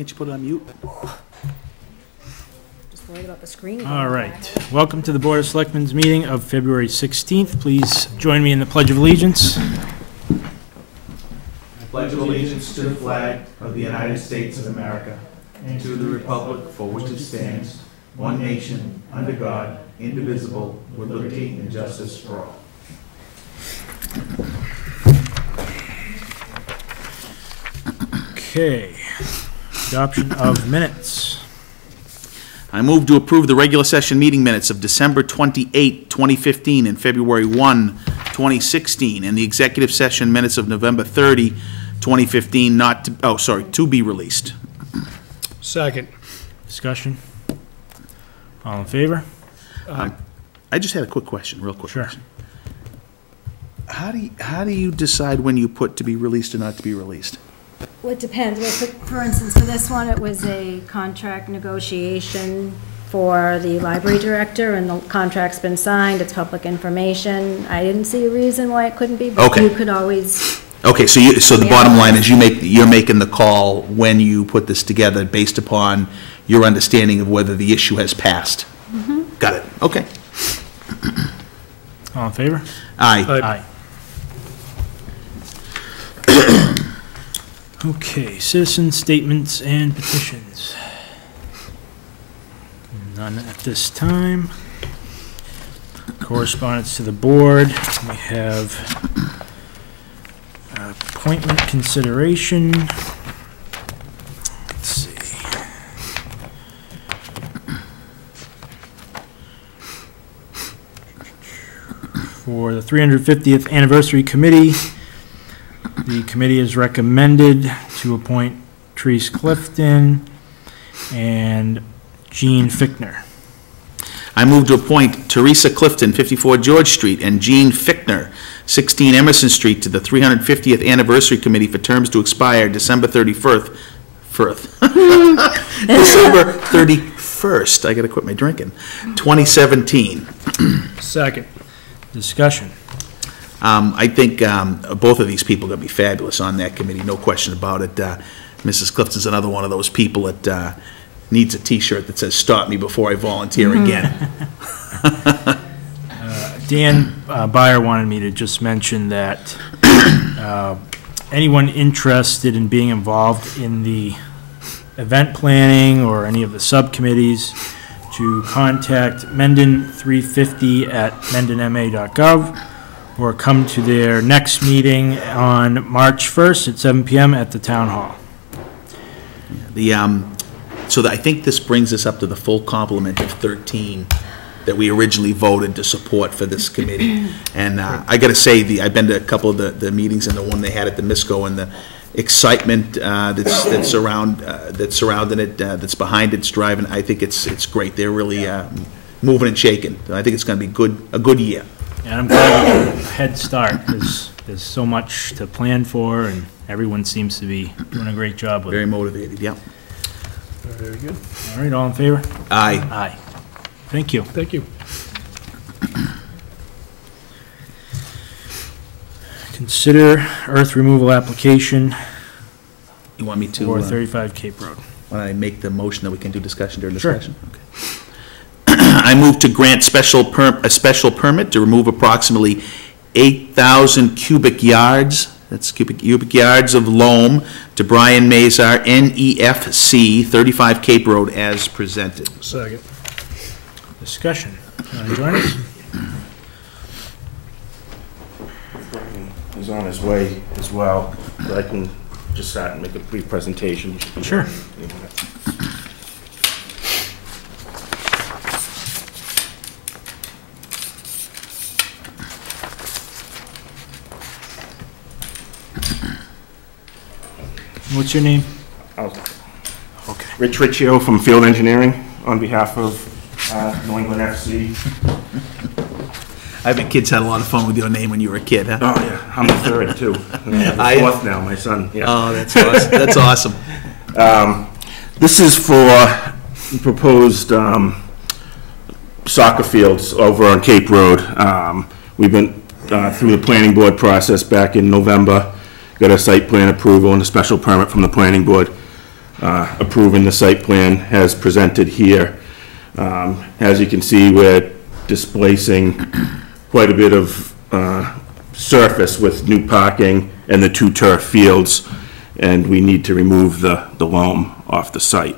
Can't you put it on mute? Just worried about the screen. All right. Welcome to the Board of Selectmen's meeting of February 16th. Please join me in the Pledge of Allegiance. I pledge allegiance to the flag of the United States of America and to the republic for which it stands, one nation, under God, indivisible, with liberty and justice for all. Okay. Adoption of minutes. I move to approve the regular session meeting minutes of December 28, 2015, and February 1, 2016, and the executive session minutes of November 30, 2015, to be released. Second. Discussion. All in favor? I just had a quick question, real quick. Sure. Question. How do you decide when you put to be released or not to be released? Well, it depends. For instance, for this one, it was a contract negotiation for the library director, and the contract's been signed. It's public information. I didn't see a reason why it couldn't be, but Okay. you could always. Okay, so the bottom line is you're making the call when you put this together based upon your understanding of whether the issue has passed. Mm-hmm. Got it. Okay. All in favor? Aye. Aye. Okay, citizen statements and petitions. None at this time. Correspondence to the board. We have appointment consideration. Let's see. For the 350th Anniversary Committee, the committee is recommended to appoint Therese Clifton and Jean Fichtner. I move to appoint Teresa Clifton, 54 George Street, and Jean Fichtner, 16 Emerson Street, to the 350th Anniversary Committee for terms to expire December 31st. December 31st. I got to quit my drinking. 2017. Second. Discussion. I think both of these people are going to be fabulous on that committee, no question about it. Mrs. Clifton's another one of those people that needs a T-shirt that says, "Stop me before I volunteer again." Dan Byer wanted me to just mention that anyone interested in being involved in the event planning or any of the subcommittees to contact Mendon 350 at mendonma.gov or come to their next meeting on March 1st at 7 p.m. at the Town Hall. I think this brings us up to the full complement of 13 that we originally voted to support for this committee. And I got to say, I've been to a couple of the meetings and the one they had at the MISCO, and the excitement that's surrounding it, that's behind it's driving. I think it's great. They're really moving and shaking. I think it's going to be a good year. And I'm glad we have a head start. There's so much to plan for, and everyone seems to be doing a great job with it. Very motivated, yeah. Very good. All right, all in favor? Aye. Aye. Thank you. Thank you. Consider earth removal application You want me to? for 35 Cape Road. When I make the motion that we can do discussion during Sure. discussion? Okay. I move to grant a special permit to remove approximately 8,000 cubic yards, that's cubic yards of loam, to Brian Mazar, NEFC, 35 Cape Road, as presented. Second. Discussion. Want to join us? He's on his way as well, but I can just start and make a brief presentation. Sure. What's your name? Okay. Rich Riccio from Field Engineering on behalf of New England FC. I bet kids had a lot of fun with your name when you were a kid, huh? Oh, yeah, I'm the third, too. I am. Fourth now, my son. Yeah. Oh, that's awesome. That's awesome. This is for proposed soccer fields over on Cape Road. We've been through the planning board process back in November, got a site plan approval and a special permit from the planning board. approving the site plan as presented here. As you can see, we're displacing quite a bit of surface with new parking and the 2 turf fields, and we need to remove the loam off the site.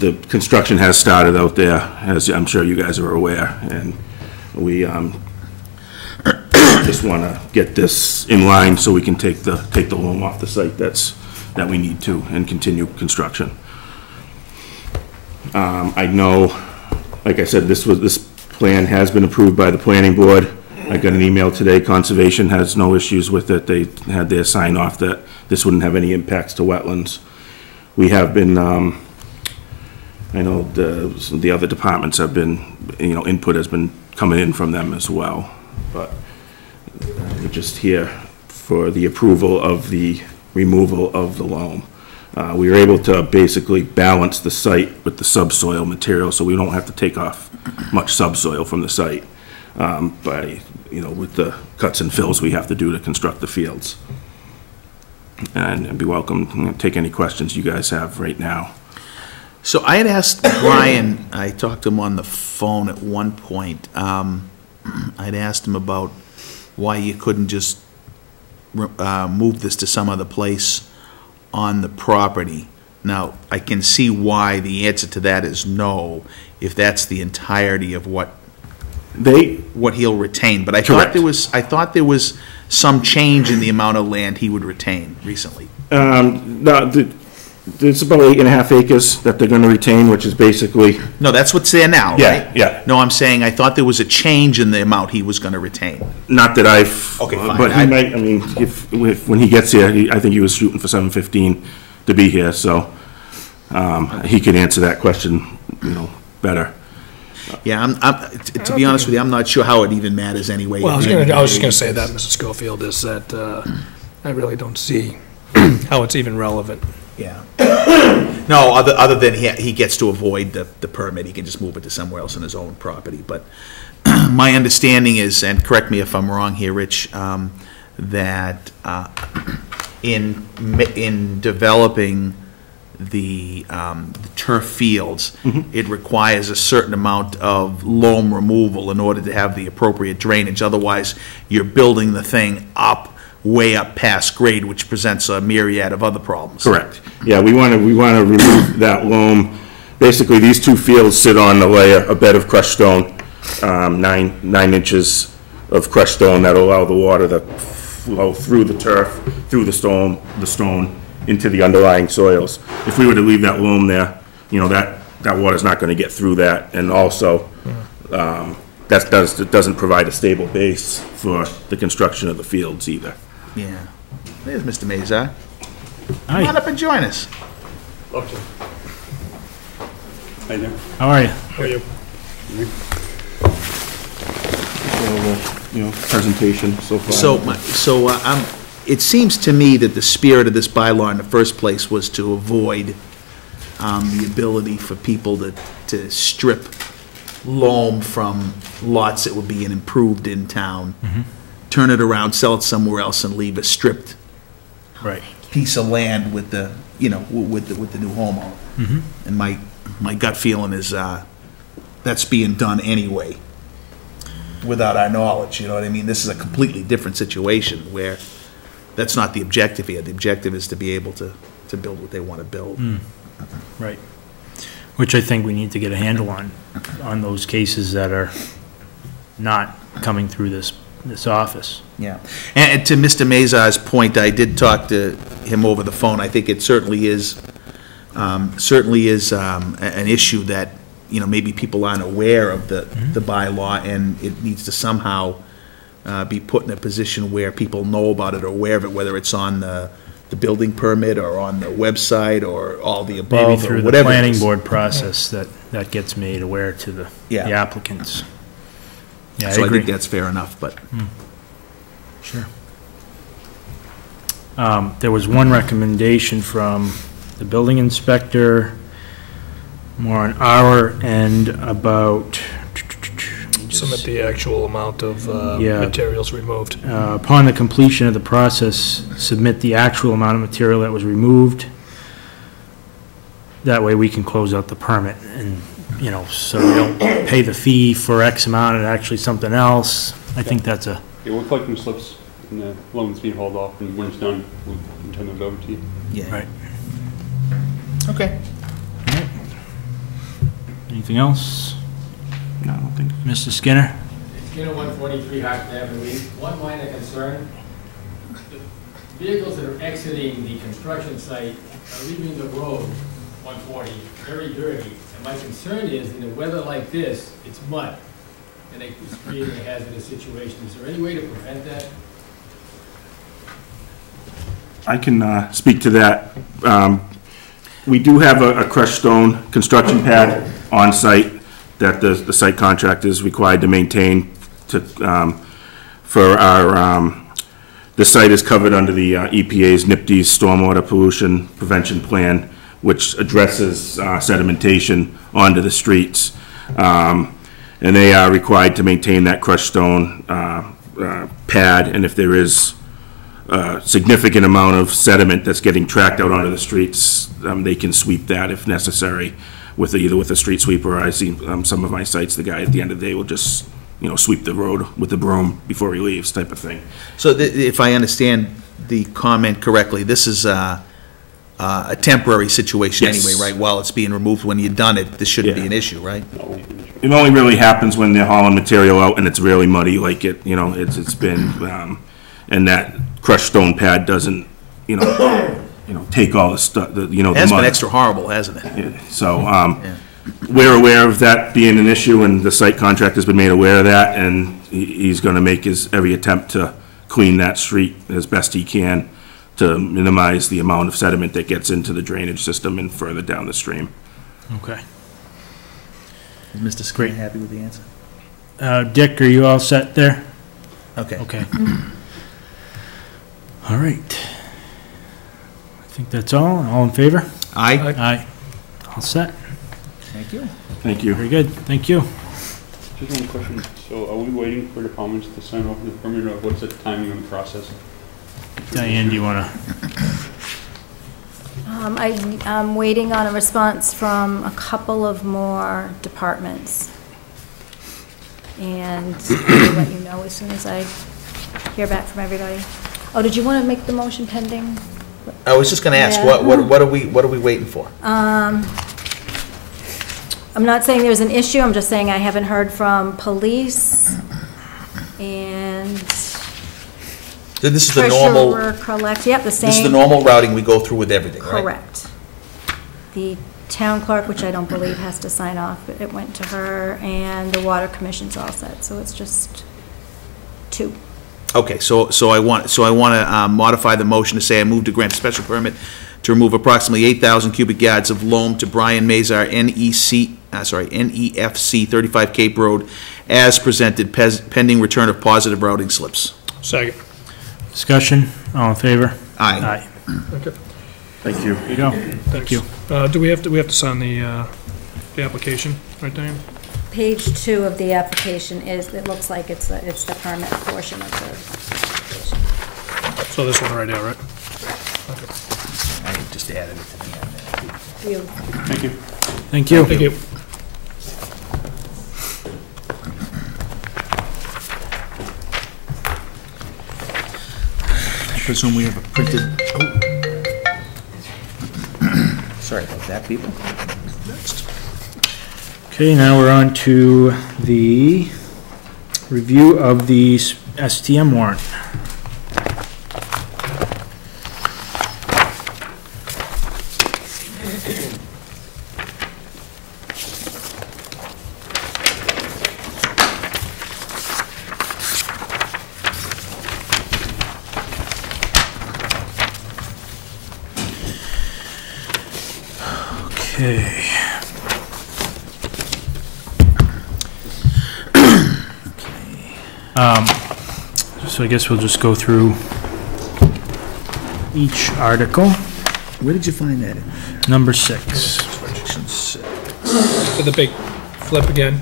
The construction has started out there, as I'm sure you guys are aware, and we just want to get this in line so we can take the loam off the site that we need to, and continue construction. I know, like I said, this plan has been approved by the planning board. I got an email today, Conservation has no issues with it. They had their sign off that this wouldn't have any impacts to wetlands. We have been, I know the other departments have been, input has been coming in from them as well. But we're just here for the approval of the removal of the loam. We were able to basically balance the site with the subsoil material, so we don't have to take off much subsoil from the site with the cuts and fills we have to do to construct the fields. And be welcome to take any questions you guys have right now. So I had asked Brian, I talked to him on the phone at one point. I'd asked him about why you couldn't just move this to some other place on the property. Now, I can see why the answer to that is no, if that's the entirety of what he'll retain. But I thought there was some change in the amount of land he would retain recently. No, it's about 8.5 acres that they're going to retain, which is basically... No, that's what's there now, yeah, right? Yeah. No, I'm saying I thought there was a change in the amount he was going to retain. Not that I've... Okay, fine. But he might, I mean, when he gets here, I think he was shooting for 7:15 to be here, so he can answer that question, better. Yeah, to be honest with you, I'm not sure how it even matters anyway. Well, I was just going to say that, Mr. Schofield, is that I really don't see how it's even relevant. Yeah. No, other than he gets to avoid the permit, he can just move it to somewhere else on his own property. But my understanding is, and correct me if I'm wrong here, Rich, that in developing the turf fields, it requires a certain amount of loam removal in order to have the appropriate drainage. Otherwise, you're building the thing way up past grade, which presents a myriad of other problems. Correct. Yeah, we want to remove that loam. Basically, these 2 fields sit on a bed of crushed stone, 9 inches of crushed stone that allow the water to flow through the turf, through the stone into the underlying soils. If we were to leave that loam there, that water's not going to get through that, and also it doesn't provide a stable base for the construction of the fields either. Yeah. There's Mr. Mazar. Hi. Come on up and join us. Okay. Hi there. How are you? How are you? Presentation so far. It seems to me that the spirit of this bylaw in the first place was to avoid the ability for people to strip loam from lots that were being improved in town, turn it around, sell it somewhere else, and leave a stripped piece of land with the with the new homeowner. And my gut feeling is that's being done anyway, without our knowledge. You know what I mean? This is a completely different situation where that's not the objective here. The objective is to be able to build what they want to build. Right. Which I think we need to get a handle on those cases that are not coming through this office. Yeah. And to Mr. Mazar's point, I did talk to him over the phone. I think it certainly is an issue that, maybe people aren't aware of the bylaw, and it needs to somehow be put in a position where people know about it or aware of it, whether it's on the building permit or on the website or all the above. Maybe through or the whatever planning board process that gets made aware to the applicants. Yeah, so I agree. think that's fair enough, but. Sure. There was one recommendation from the building inspector, more on our end, about submit the actual amount of Yeah. materials removed. Upon the completion of the process, submit the actual amount of material that was removed. That way we can close out the permit and, you know, so we don't pay the fee for X amount and actually something else. I think that's a, Yeah, we're collecting slips and the loan's being hauled off, and when it's done, we'll turn those over to you. Yeah. right. Okay. Anything else? No, I don't think. Mr. Skinner? Skinner, 143 Hartford Avenue. One minor concern. The vehicles that are exiting the construction site are leaving the road, 140, very dirty. And my concern is, in a weather like this, it's mud, and it's creating a hazardous situation. Is there any way to prevent that? I can speak to that. We do have a crushed stone construction pad on site that the site contractor is required to maintain to, for our, the site is covered under the EPA's NIPD's Stormwater Pollution Prevention Plan, which addresses sedimentation onto the streets. And they are required to maintain that crushed stone pad, and if there is a significant amount of sediment that's getting tracked out onto the streets, they can sweep that if necessary with either with a street sweeper, or I see some of my sites, the guy at the end of the day will just, you know, sweep the road with the broom before he leaves, type of thing. So if I understand the comment correctly, this is a temporary situation Yes. anyway, right? While it's being removed, when you're done it, this shouldn't be Yeah. an issue, right? It only really happens when they're hauling material out and it's really muddy, like it's been, and that crushed stone pad doesn't, take all the stuff, the It has been mud. extra horrible, hasn't it? Yeah, so, we're aware of that being an issue, and the site contractor's been made aware of that, and he's gonna make every attempt to clean that street as best he can to minimize the amount of sediment that gets into the drainage system and further down the stream. Okay. Is Mr. Skinner happy with the answer? Dick, are you all set there? Okay. Okay. All right. I think that's all. All in favor? Aye. Aye. All set. Thank you. Thank you. Very good. Thank you. Just one question, so are we waiting for departments to sign off on the permit, or what's the timing of the process? Diane, do you want to? I'm waiting on a response from a couple of more departments. And I'll let you know as soon as I hear back from everybody. Oh, did you want to make the motion pending? I was just gonna ask, Yeah. what are we waiting for? I'm not saying there's an issue, I'm just saying I haven't heard from police and So this is the normal, treasurer collect, yep, the same. this is the normal routing we go through with everything, right? Correct. The town clerk, which I don't believe has to sign off, but it went to her, and the water commission's all set, so it's just two. Okay, so I want to modify the motion to say I move to grant a special permit to remove approximately 8,000 cubic yards of loam to Brian Mazar, NEFC 35 Cape Road, as presented, pending return of positive routing slips. Second. Discussion? All in favor? Aye. Aye. Okay. Thank you. There you go. Thank you. Do we have to sign the application, right, Diane? Page 2 of the application it looks like it's the permit portion of the application. So this one right now, right? I just added it to the end there. You- Thank you. Thank you. Thank you. I presume we have a printed, sorry about that, people. Okay, now we're on to the review of the STM warrant. Okay. So I guess we'll just go through each article. Where did you find that in? Number 6. Section 6. For the big flip again.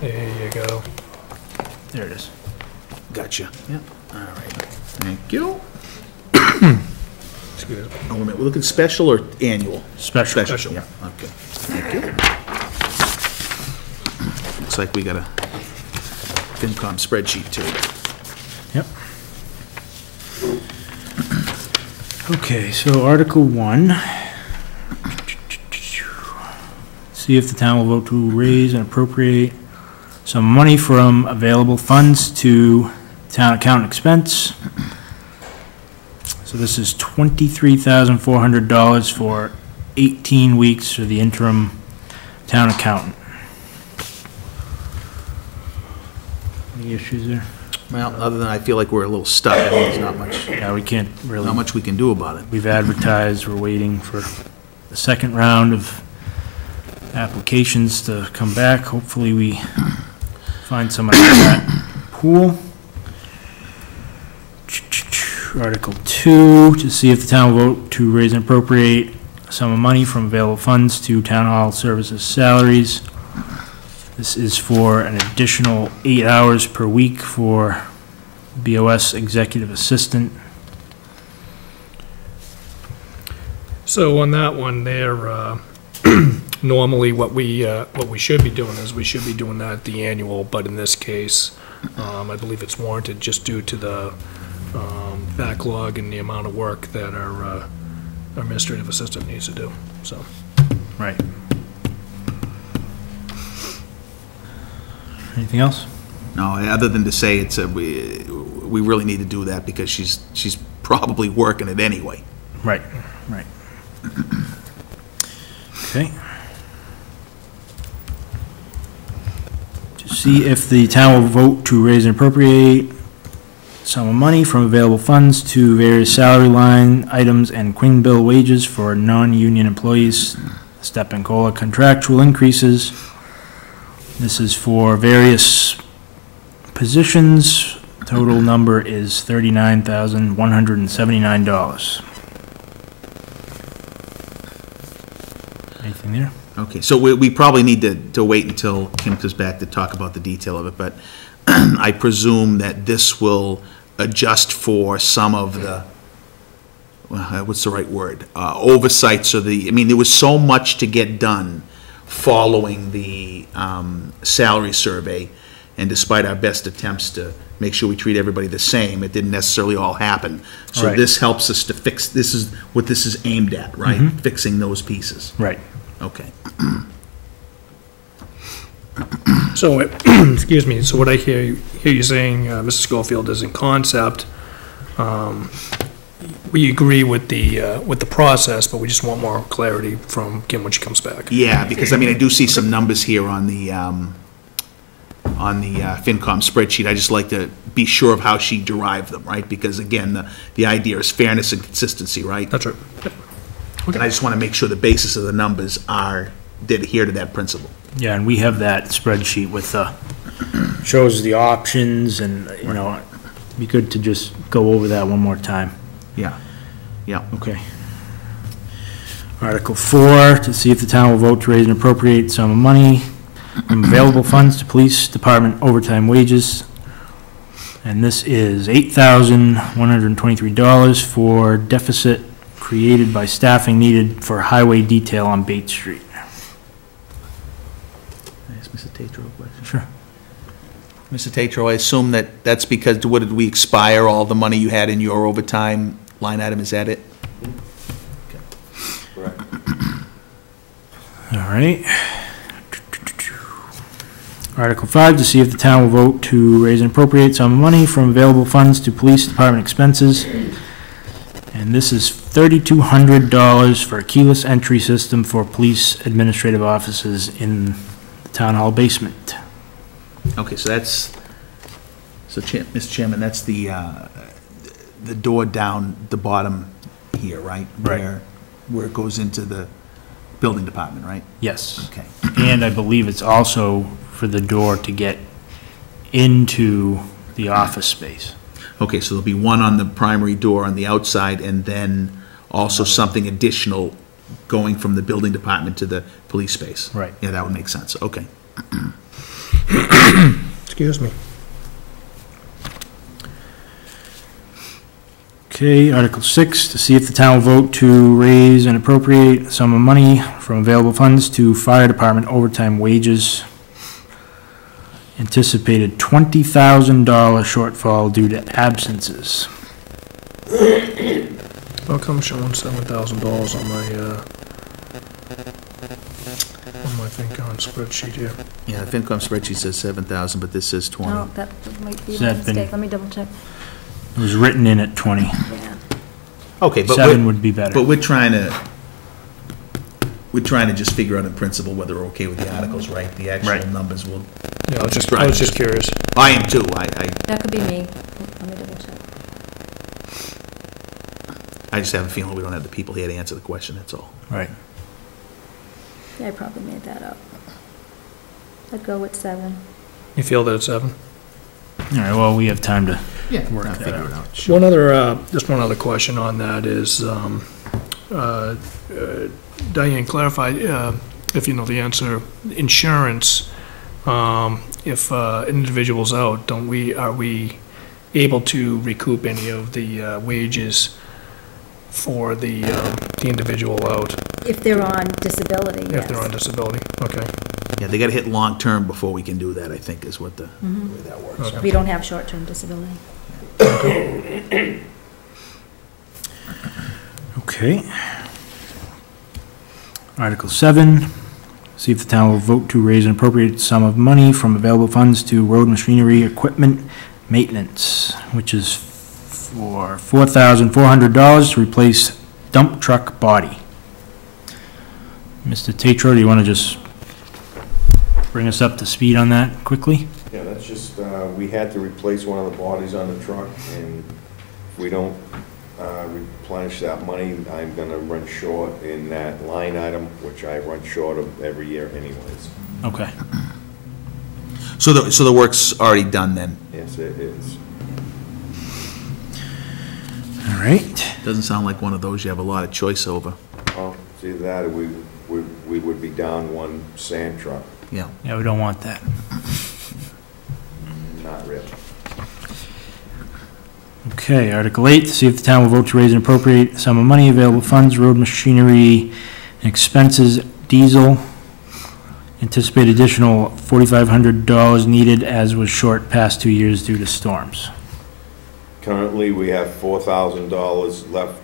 There you go. There it is. Gotcha. Yep. All right. Thank you. Excuse me. Oh, wait a minute, we're looking special or annual? Special. Special. Yeah, okay. Thank you. Looks like we got a FinCom spreadsheet too. Yep. Okay, so Article 1. See if the town will vote to raise and appropriate some money from available funds to town account expense. So this is $23,400 for 18 weeks for the interim town accountant. Any issues there? Well, other than I feel like we're a little stuck, I think there's not Yeah, we can't really. much we can do about it. We've advertised, we're waiting for the second round of applications to come back. Hopefully we find somebody in that pool. Article 2, to see if the town will vote to raise and appropriate a sum of money from available funds to town hall services salaries. This is for an additional 8 hours per week for BOS executive assistant. So on that one there, normally what we should be doing is we should be doing that at the annual, but in this case, I believe it's warranted just due to the backlog and the amount of work that our administrative assistant needs to do, so. Right. Anything else? No, other than to say it's we really need to do that because she's probably working it anyway. Right, right. Okay. To see if the town will vote to raise and appropriate sum of money from available funds to various salary line items and Queen bill wages for non-union employees, step and COLA contractual increases. This is for various positions. Total number is $39,179. Anything there? Okay, so we probably need to wait until Kim comes back to talk about the detail of it, but I presume that this will adjust for some of the, what's the right word? Oversight, so I mean, there was so much to get done following the salary survey, and despite our best attempts to make sure we treat everybody the same, it didn't necessarily all happen. So Right. this helps us to fix, this is what this is aimed at, right? Fixing those pieces. Right. Okay. So, excuse me, so what I hear you saying, Mr. Schofield, is in concept, we agree with the process, but we just want more clarity from Kim when she comes back. Yeah, because I mean, I do see some numbers here on the FinCom spreadsheet. I just like to be sure of how she derived them, right? Because again, the idea is fairness and consistency, right? That's right. And I just want to make sure the basis of the numbers did adhere to that principle. Yeah, and we have that spreadsheet with shows the options, and, you know, it'd be good to just go over that one more time. Yeah, yeah. Okay. Article 4, to see if the town will vote to raise and appropriate sum of money from available funds to police department overtime wages. And this is $8,123 for deficit created by staffing needed for highway detail on Bates Street. Ask Mr. Tatro a question. Sure. Mr. Tatro, I assume that's because, what did we expire all the money you had in your overtime line item? Is that it? Correct. All right. Article 5, to see if the town will vote to raise and appropriate some money from available funds to police department expenses. And this is $3,200 for a keyless entry system for police administrative offices in the town hall basement. Okay, so Mr. Chairman, that's the door down the bottom here, right? Right. Where it goes into the building department, right? Yes. Okay. And I believe it's also for the door to get into the office space. Okay, so there'll be one on the primary door on the outside, and then also something additional going from the building department to the police space. Right. Yeah, that would make sense, okay. Excuse me. Okay, Article 6, to see if the town will vote to raise and appropriate a sum of money from available funds to fire department overtime wages. Anticipated $20,000 shortfall due to absences. How come showing $7,000 on my FinCom spreadsheet here? Yeah, the FinCom spreadsheet says 7,000, but this says 20. No, that might be Has a that been- mistake. Let me double check. It was written in at 20. Yeah. Okay, but 7 we're, would be better. but we're trying to just figure out in principle whether we're okay with the articles, right? The actual Right. numbers will, Yeah, I was just curious. I am too, That could be me. Let me double check. I just have a feeling we don't have the people here to answer the question, that's all. Right. Yeah, I probably made that up. I'd go with 7. You feel that it's 7? All right, well, we have time to Yeah, work I'll that figure out. it out. Sure. One other, just one other question on that is, Diane, clarify, if you know the answer, insurance, if an individual's out, are we able to recoup any of the wages for the individual out? If they're on disability, yes. If they're on disability, okay. Yeah, they gotta hit long-term before we can do that, I think, is what the, way that works. Okay. We don't have short-term disability. Okay. Article 7, see if the town will vote to raise an appropriate sum of money from available funds to road machinery equipment maintenance, which is for $4,400 to replace dump truck body. Mr. Tatro, do you want to just bring us up to speed on that quickly? Yeah, that's just, we had to replace one of the bodies on the truck, and if we don't replenish that money, I'm gonna run short in that line item, which I run short of every year anyways. Okay. So the work's already done then? Yes, it is. All right. Doesn't sound like one of those you have a lot of choice over. Well, see that, we would be down one sand truck, Yeah. Yeah, we don't want that. not really. Okay, Article 8, to see if the town will vote to raise and appropriate sum of money, available funds, road machinery, and expenses, diesel. Anticipate additional $4,500 needed as was short past 2 years due to storms. Currently, we have $4,000 left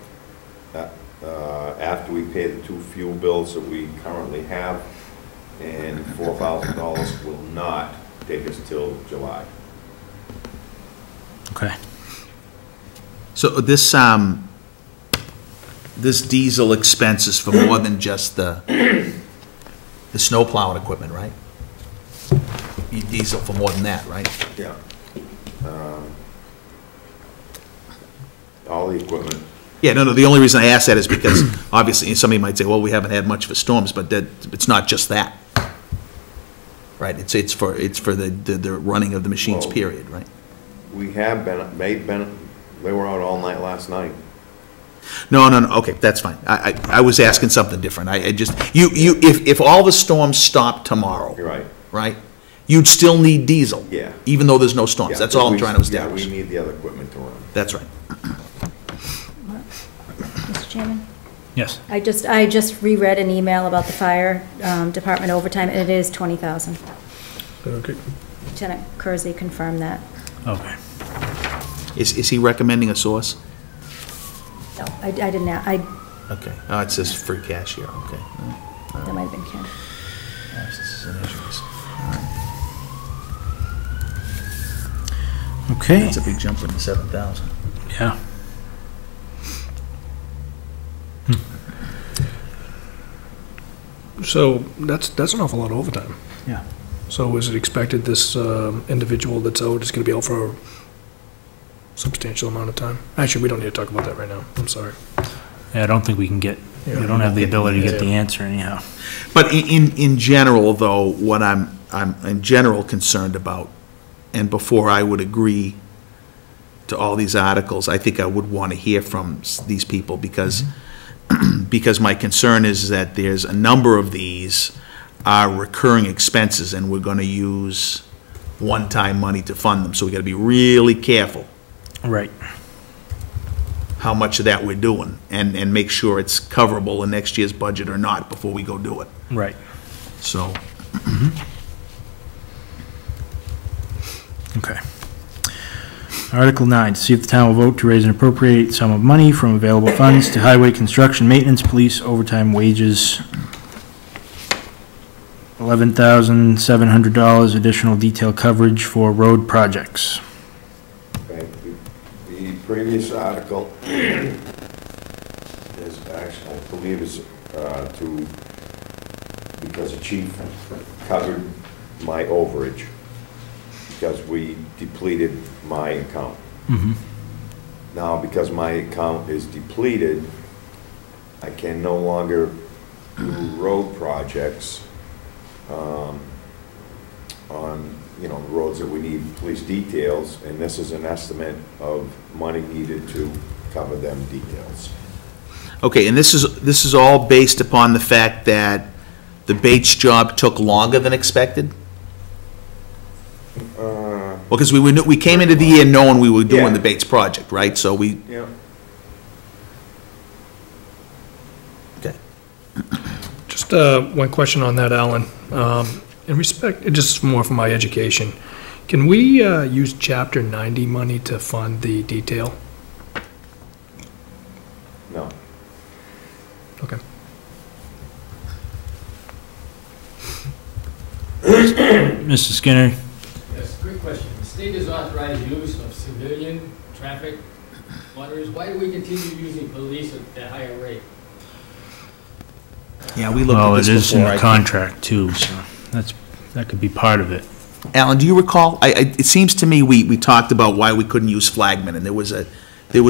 after we pay the 2 fuel bills that we currently have, and $4,000 will not take us till July. Okay. So this diesel expense is for more than just the snow plowing equipment, right? You need diesel for more than that, right? Yeah. All the equipment. Yeah, no, the only reason I ask that is because obviously somebody might say, well, we haven't had much of a storms, but it's not just that. Right, it's for the running of the machines, Well, period, right? We have they were out all night last night. No, okay, that's fine. I was asking something different. I just, if all the storms stopped tomorrow, You're right. right, you'd still need diesel. Yeah. Even though there's no storms. Yeah, That's all I'm trying to Yeah, establish. we need the other equipment to run. That's right. Mr. Chairman? Yes. I just reread an email about the fire department overtime, and it is 20,000. Okay. Lieutenant Kersey confirmed that. Okay. Is he recommending a source? No, I didn't, Okay. Oh, it says free cash here, okay. that might have been Ken. Absences and injuries. All right. Okay. That's a big jump from the 7,000. Yeah. So that's an awful lot of overtime. Yeah. So is it expected this individual that's out is going to be out for a substantial amount of time? Actually, we don't need to talk about that right now. I'm sorry. Yeah, I don't think we can get, Yeah. we don't have the ability to get the Yeah. answer anyhow. But in general, though, what I'm in general concerned about, and before I would agree to all these articles, I think I would want to hear from these people, because because my concern is that there's a number of these are recurring expenses, and we're gonna use one-time money to fund them, so we gotta be really careful Right. how much of that we're doing, and make sure it's coverable in next year's budget or not before we go do it, Right. so. Okay. Article 9, to see if the town will vote to raise an appropriate sum of money from available funds to highway construction, maintenance, police, overtime wages, $11,700 additional detail coverage for road projects. Okay, the previous article is actually, I believe is because the chief covered my overage, because we depleted my account. Now, because my account is depleted, I can no longer do road projects on, roads that we need police details, and this is an estimate of money needed to cover them details. Okay, and this is all based upon the fact that the Bates job took longer than expected? Well, because we came into the year knowing we were doing Yeah. the Bates project, right? So we, Yeah. okay. Just one question on that, Alan. In respect, just more for my education, can we use Chapter 90 money to fund the detail? No. Okay. Mr. Skinner? Yes, quick question. The state has authorized use of civilian traffic monitors. Why do we continue using police at a higher rate? Yeah, we looked Well, at it this is in before. the contract too, so that could be part of it. Alan, do you recall, it seems to me we talked about why we couldn't use flagmen, and there was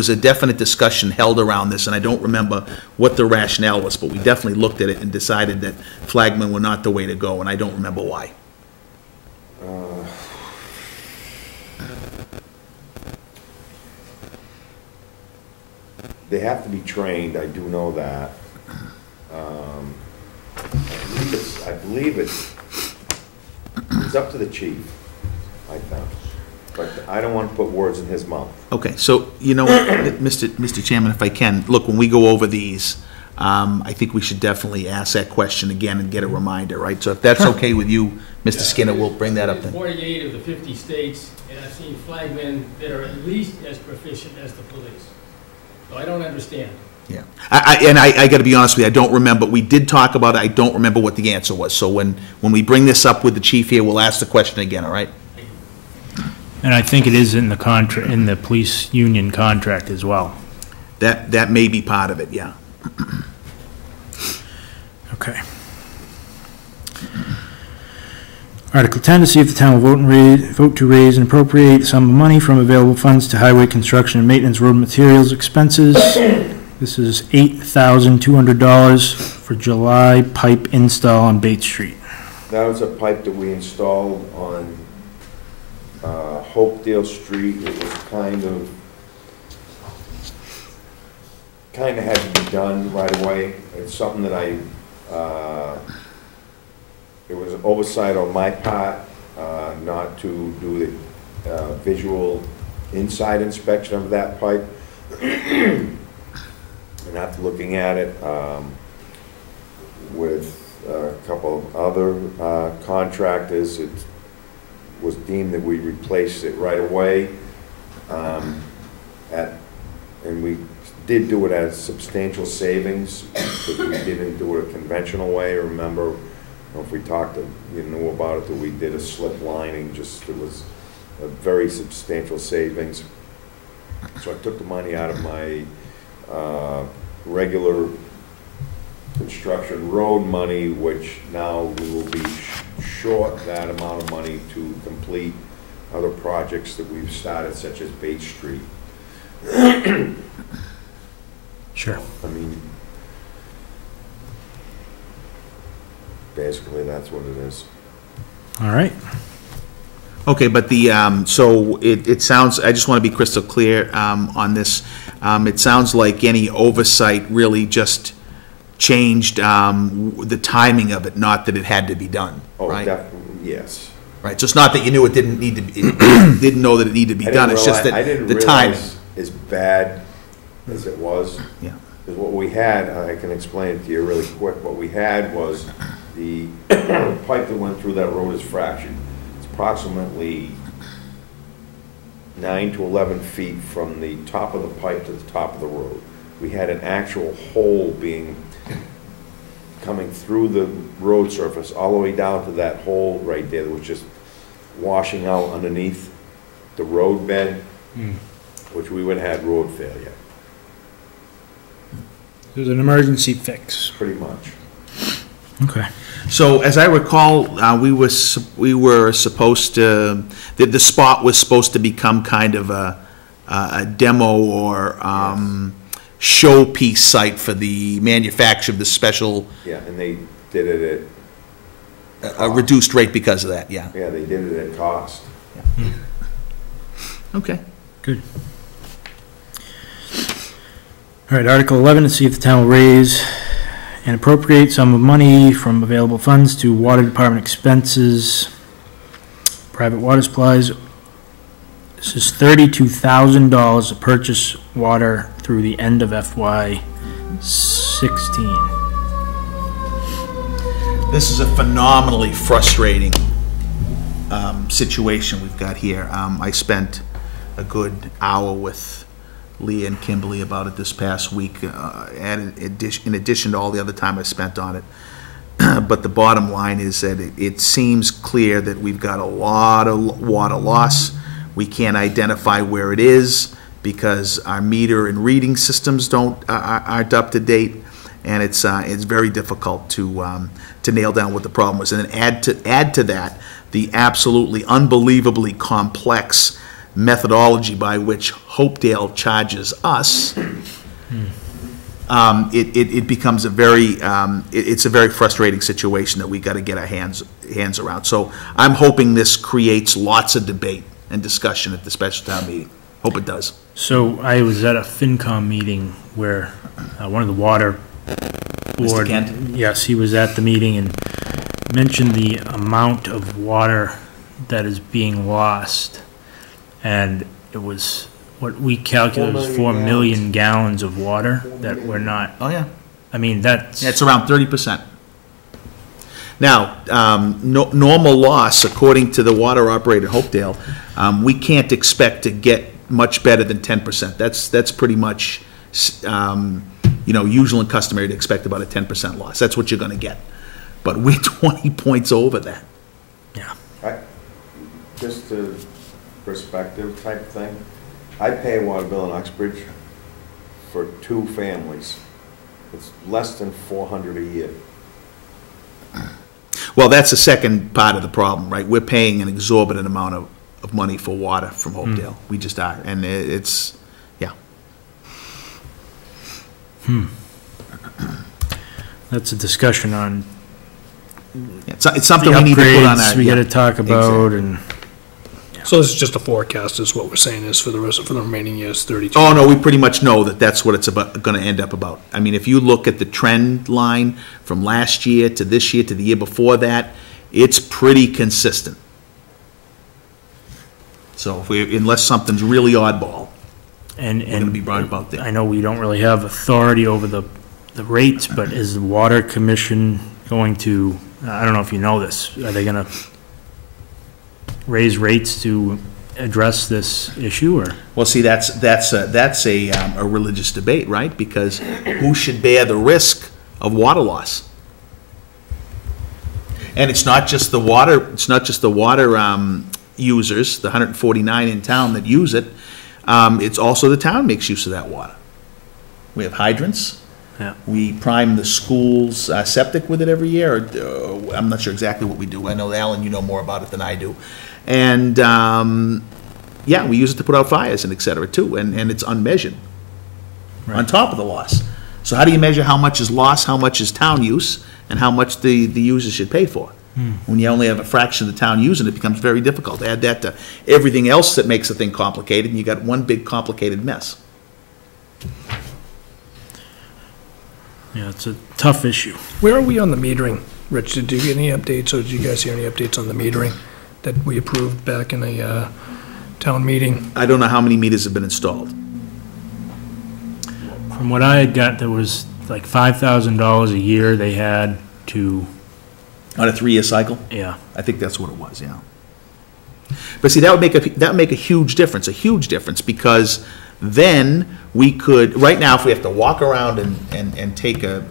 a definite discussion held around this, and I don't remember what the rationale was, but we definitely looked at it and decided that flagmen were not the way to go, and I don't remember why. They have to be trained, I do know that. I believe it's up to the chief, I think. But I don't want to put words in his mouth. Okay, so, Mr. Chairman, if I can, look, when we go over these, I think we should definitely ask that question again and get a reminder, right? So if that's okay with you, Mr. Skinner, we'll bring that up then. 48 of the 50 states, and I've seen flagmen that are at least as proficient as the police. So I don't understand. Yeah, I got to be honest with you, I don't remember, we did talk about it, I don't remember what the answer was. So when we bring this up with the chief here, we'll ask the question again, all right? And I think it is in the contract, in the police union contract as well. That may be part of it, yeah. Okay. Article 10, to see if the town will vote to raise and appropriate a sum of money from available funds to highway construction and maintenance road materials expenses. This is $8,200 for July pipe install on Bates Street. That was a pipe that we installed on Hopedale Street. It was kind of had to be done right away. It's something that it was an oversight on my part, not to do the visual inside inspection of that pipe. And after looking at it with a couple of other contractors, it was deemed that we replaced it right away. And we did do it at substantial savings, but we didn't do it a conventional way. Remember, if we talked, you knew about it, that we did a slip lining, it was a very substantial savings. So I took the money out of my regular construction road money, which now we will be short that amount of money to complete other projects that we've started, such as Bates Street. Sure. I mean, basically, that's what it is. All right. Okay, but so it sounds, I just want to be crystal clear on this. It sounds like any oversight really just changed the timing of it, not that it had to be done, Oh, right? definitely, yes. Right, so it's not that you knew it didn't need to be, didn't know that it needed to be done, it's just I that didn't the timing. realize as bad as it was. Yeah. Because what we had, I can explain it to you really quick, what we had was the pipe that went through that road is fractured. It's approximately 9 to 11 feet from the top of the pipe to the top of the road. We had an actual hole coming through the road surface all the way down to that hole right there that was just washing out underneath the road bed, which we would have had road failure, It was an emergency fix. pretty much. Okay. So as I recall, we were supposed to, the spot was supposed to become kind of a demo or showpiece site for the manufacture of the special, Yeah, and they did it a reduced rate because of that, yeah. they did it at cost. Okay. Good. All right, Article 11, to see if the town will raise and appropriate sum of money from available funds to water department expenses, private water supplies. This is $32,000 to purchase water through the end of FY 16. This is a phenomenally frustrating situation we've got here. I spent a good hour with Leah and Kimberly about it this past week, in addition to all the other time I spent on it. But the bottom line is that it seems clear that we've got a lot of water loss. We can't identify where it is because our meter and reading systems aren't up to date, and it's very difficult to nail down what the problem was. And then add to that the absolutely unbelievably complex methodology by which Hopedale charges us. It becomes a very it's a very frustrating situation that we got to get our hands around. So I'm hoping this creates lots of debate and discussion at the special town meeting. Hope it does. So I was at a FinCom meeting where one of the water board. Mr. Kent? Yes, he was at the meeting and mentioned the amount of water that is being lost. And it was, what we calculated was 4 million gallons of water that we're not, Oh, yeah. I mean, that's. Yeah, it's around 30%. Now, normal loss, according to the water operator Hopedale, we can't expect to get much better than 10%. That's pretty much, usual and customary to expect about a 10% loss. That's what you're going to get. But we're 20 points over that. Yeah. Just a perspective type thing, I pay a water bill in Uxbridge for 2 families. It's less than $400 a year. Well, that's the second part of the problem, right? We're paying an exorbitant amount of money for water from Hopedale. We just are. And it's, yeah. That's a discussion on It's something the we need to put on upgrades our. we yeah, gotta talk about exactly. and. So this is just a forecast, is what we're saying is for the remaining years, 32. Oh, no, we pretty much know that that's what it's going to end up about. I mean, if you look at the trend line from last year to this year to the year before that, it's pretty consistent. So unless something's really oddball, And we're going to be right about there. I know we don't really have authority over the rates, but is the Water Commission going to, I don't know if you know this, are they gonna raise rates to address this issue, or? Well, see, that's a religious debate, right? Because who should bear the risk of water loss? And it's not just the water. It's not just the water users, the 149 in town that use it. It's also the town makes use of that water. We have hydrants. Yeah. We prime the school's septic with it every year. I'm not sure exactly what we do. I know, Alan, you know more about it than I do. And, yeah, we use it to put out fires and et cetera, too. And it's unmeasured on top of the loss. So how do you measure how much is loss, how much is town use, and how much the users should pay for? When you only have a fraction of the town using it, it becomes very difficult. Add that to everything else that makes the thing complicated, and you got one big complicated mess. Yeah, it's a tough issue. Where are we on the metering? Rich, did you get any updates, or did you guys hear any updates on the metering that we approved back in a town meeting? I don't know how many meters have been installed. From what I had got, there was like $5,000 a year they had to, On a 3-year cycle? yeah. I think that's what it was, yeah. But see, that would make a huge difference, because then we could, right now, if we have to walk around and take a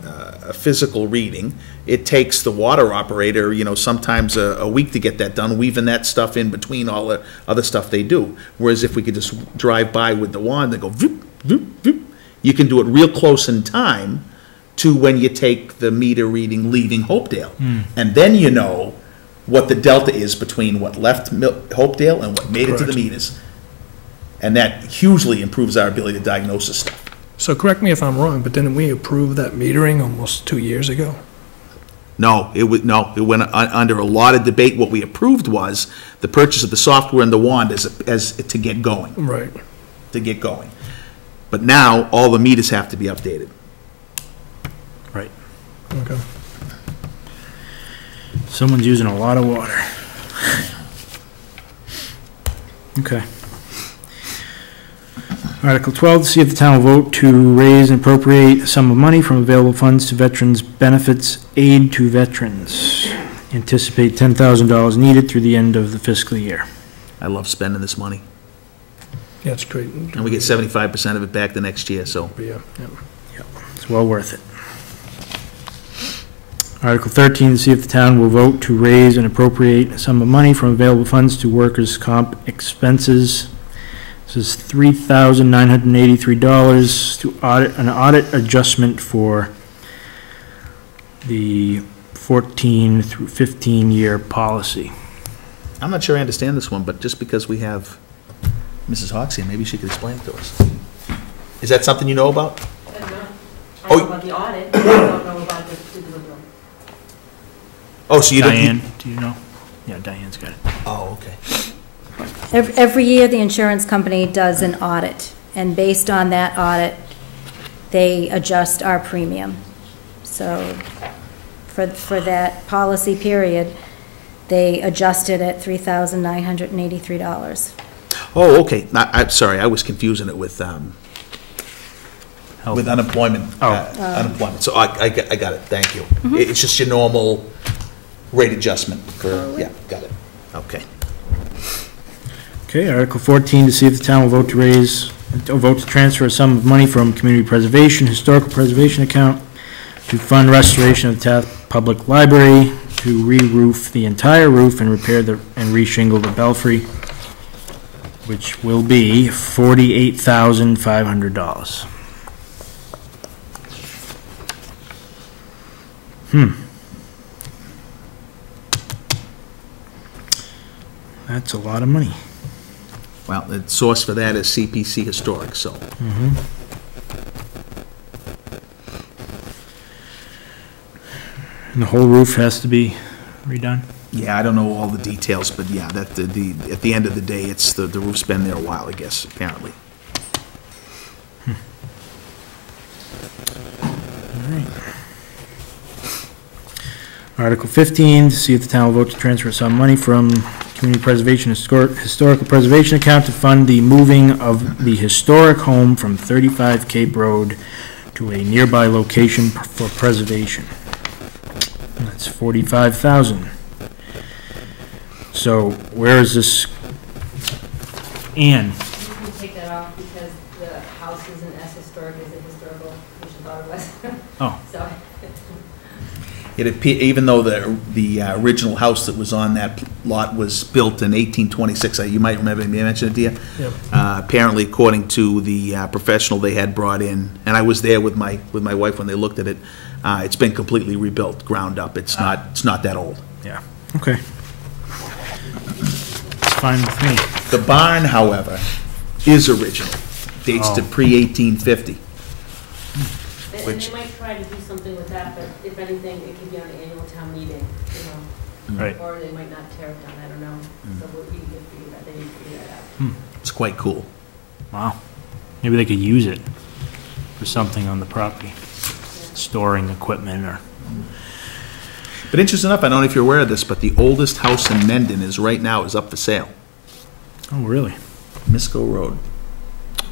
physical reading, it takes the water operator, you know, sometimes a week to get that done, weaving that stuff in between all the other stuff they do. Whereas if we could just drive by with the wand and go, voop, voop, voop, you can do it real close in time to when you take the meter reading leaving Hopedale. And then you know what the delta is between what left Hopedale and what made it to the Correct. meters. And that hugely improves our ability to diagnose this stuff. So correct me if I'm wrong, but didn't we approve that metering almost 2 years ago? No, it went under a lot of debate. What we approved was the purchase of the software and the wand as to get going, Right. But now, all the meters have to be updated. Right. Okay. Someone's using a lot of water. Okay. Article 12, to see if the town will vote to raise and appropriate a sum of money from available funds to veterans' benefits aid to veterans. Anticipate $10,000 needed through the end of the fiscal year. I love spending this money. Yeah, it's great. And we get 75% of it back the next year, so. Yeah, yeah. It's well worth it. Article 13, to see if the town will vote to raise and appropriate a sum of money from available funds to workers' comp expenses. This is $3,983 to an audit adjustment for the 14 through 15-year policy. I'm not sure I understand this one, but just because we have Mrs. Hawks here, maybe she could explain it to us. Is that something you know about? I don't know. I Oh. know about the audit, but I don't know about the deliverable. Oh, so you don't. Diane, do you know? Yeah, Diane's got it. Oh, okay. Every year, the insurance company does an audit, and based on that audit, they adjust our premium. So for that policy period, they adjusted at $3,983. Oh, okay. I'm sorry, I was confusing it with unemployment. Unemployment. So I got it. Thank you. It's just your normal rate adjustment for, yeah, got it. Okay. Okay, Article 14, to see if the town will vote to vote to transfer a sum of money from Community Preservation, Historical Preservation account to fund restoration of the Taft Public Library, to re-roof the entire roof and repair and re-shingle the belfry, which will be $48,500. That's a lot of money. Well, the source for that is CPC Historic, so. And the whole roof has to be redone? Yeah, I don't know all the details, but yeah, at the end of the day, it's the roof's been there a while, I guess, apparently. Article 15, to see if the town will vote to transfer some money from Community Preservation, Historical Preservation account to fund the moving of the historic home from 35 Cape Road to a nearby location for preservation. That's $45,000. So where is this? Ann? You can take that off because the house isn't as historic as the historical commission thought it was. Oh. So, Even though the original house that was on that lot was built in 1826, you might remember me mentioning it to you. Yep. Apparently, according to the professional they had brought in, and I was there with my wife when they looked at it, it's been completely rebuilt, ground up. It's not that old. Yeah, okay. It's fine with me. The barn, however, is original, dates to pre-1850. and Which- they might try to do something with that, but if anything, it could be on the annual town meeting, you know. Right. Or they might not tear it down, I don't know. So we need to figure that, they need to figure that out. It's quite cool. Wow. Maybe they could use it for something on the property. storing equipment or. But interesting enough, I don't know if you're aware of this, but the oldest house in Mendon is up for sale. Oh, really? Misco Road.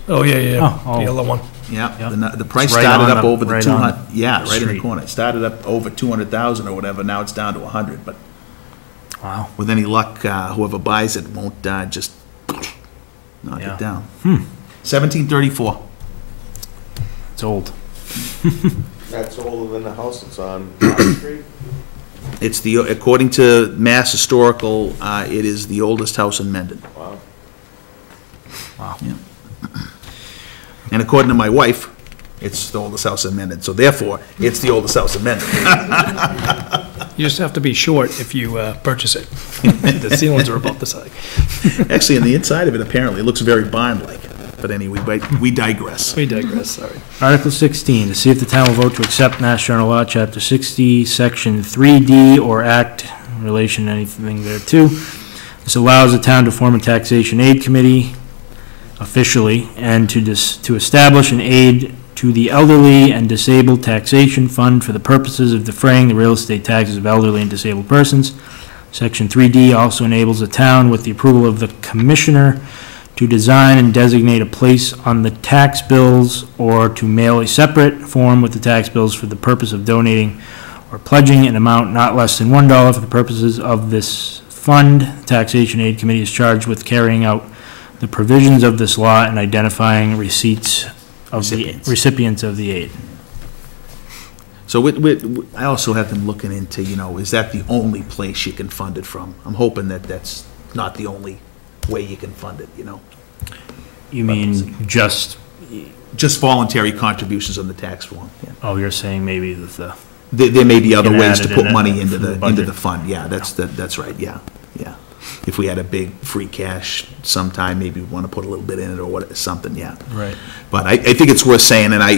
Oh, yeah, Oh, the yellow one. Yeah, Yep. the price It's right started on up the- over the right 200, on yeah, the right in the street. corner. It started up over 200,000 or whatever, now it's down to 100, but Wow. with any luck, whoever buys it won't just knock Yeah. it down. 1734. It's old. That's older than the house that's on Park Street? It's according to Mass Historical, it is the oldest house in Mendon. Wow. Wow. Yeah. And according to my wife, it's the oldest house in Mendon, so therefore, it's the oldest house in Mendon. You just have to be short if you purchase it. The ceilings are about this high. Actually, on the inside of it, apparently, it looks very barn-like. But anyway, we digress. We digress, sorry. Article 16, to see if the town will vote to accept Mass General Law, Chapter 60, Section 3D, or act in relation to anything thereto. This allows the town to form a taxation aid committee officially, and to establish an aid to the elderly and disabled taxation fund for the purposes of defraying the real estate taxes of elderly and disabled persons. Section 3D also enables the town, with the approval of the commissioner, to design and designate a place on the tax bills or to mail a separate form with the tax bills for the purpose of donating or pledging an amount not less than $1 for the purposes of this fund. The Taxation Aid Committee is charged with carrying out the provisions of this law and identifying recipients of the aid. So I also have them looking into, is that the only place you can fund it from? I'm hoping that that's not the only way you can fund it, You mean just, Just voluntary contributions on the tax form. Yeah. oh, you're saying maybe the, There may be other can ways add to it put in money it into for the the budget. fund. Yeah, that's right, yeah. If we had a big free cash sometime, maybe we want to put a little bit in it or something, yeah. right. But I think it's worth saying, and I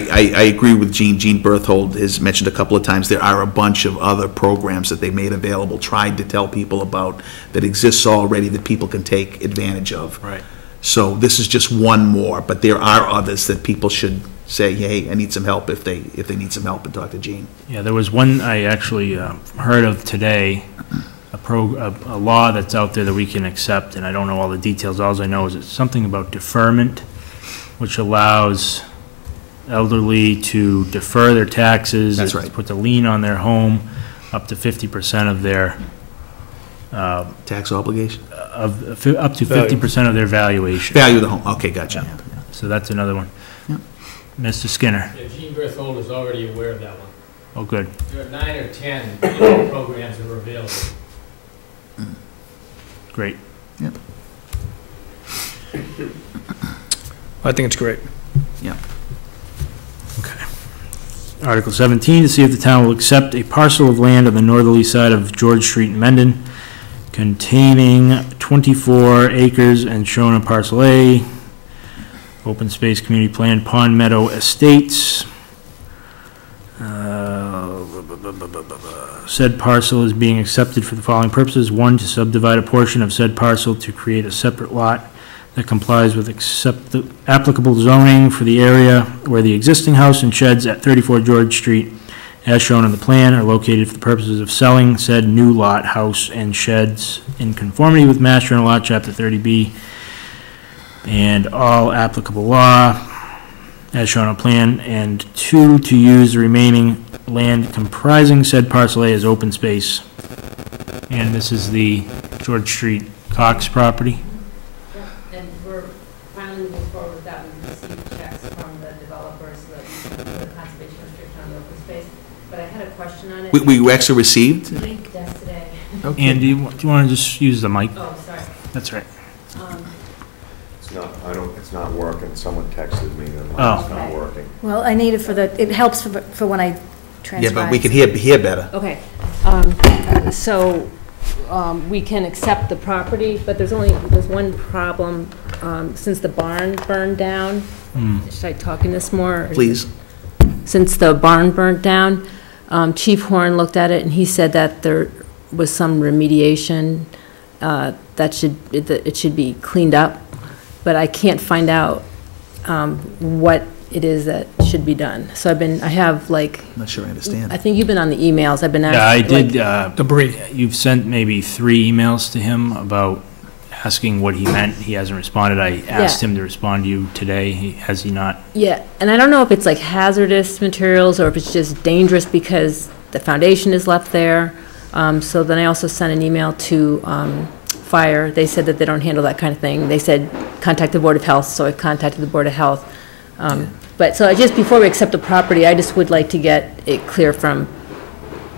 agree with Gene Berthold has mentioned a couple of times, there are a bunch of other programs that they made available, tried to tell people about, that exists already that people can take advantage of. Right. So this is just one more, but there are others that people should say, hey, I need some help if they need some help, and talk to Gene. Yeah, there was one I actually heard of today, a law that's out there that we can accept, and I don't know all the details. All I know is it's something about deferment, which allows elderly to defer their taxes. That's It right. puts a lien on their home up to 50% of their, Tax obligation? up to 50% of their valuation. Value of the home, okay, gotcha. Yeah. So that's another one. Yeah. Mr. Skinner. Yeah, Gene Berthold is already aware of that one. Oh, good. There are 9 or 10 programs that are available. Great. I think it's great. Okay. Article 17, to see if the town will accept a parcel of land on the northerly side of George Street in Mendon containing 24 acres and shown on parcel A, open space community plan, Pond Meadow Estates. Said parcel is being accepted for the following purposes. 1, to subdivide a portion of said parcel to create a separate lot that complies with applicable zoning for the area where the existing house and sheds at 34 George Street, as shown on the plan, are located for the purposes of selling said new lot, house, and sheds in conformity with Mass General Law, Chapter 30B, and all applicable law, as shown on plan. And 2, to use the remaining land comprising said parcel A as open space. And this is the George Street Cox property. And we're finally moving forward with that. We received checks from the developers so that we can put a conservation restriction on the open space. But I had a question on it. We actually received? Yesterday. And do you want to just use the mic? Oh, sorry. That's right. It's not working. Someone texted me that Oh. it's not working. Well, I need it it helps for when I transcribe. Yeah, but we can hear better. Okay, so, we can accept the property, but there's one problem, since the barn burned down. Should I talk in this more? Please. Since the barn burnt down, Chief Horn looked at it and he said that there was some remediation, it should be cleaned up, but I can't find out, what it is that should be done. So I have like, I'm not sure I understand. I think you've been on the emails, I've been Yeah, I asking. did, Debris. you've sent maybe 3 emails to him about asking what he meant. He hasn't responded. I asked him to respond to you today. Has he not? Yeah, and I don't know if it's like hazardous materials or if it's just dangerous because the foundation is left there. So then I also sent an email to fire. They said that they don't handle that kind of thing. They said contact the Board of Health, so I contacted the Board of Health. But so before we accept the property, I just would like to get it clear from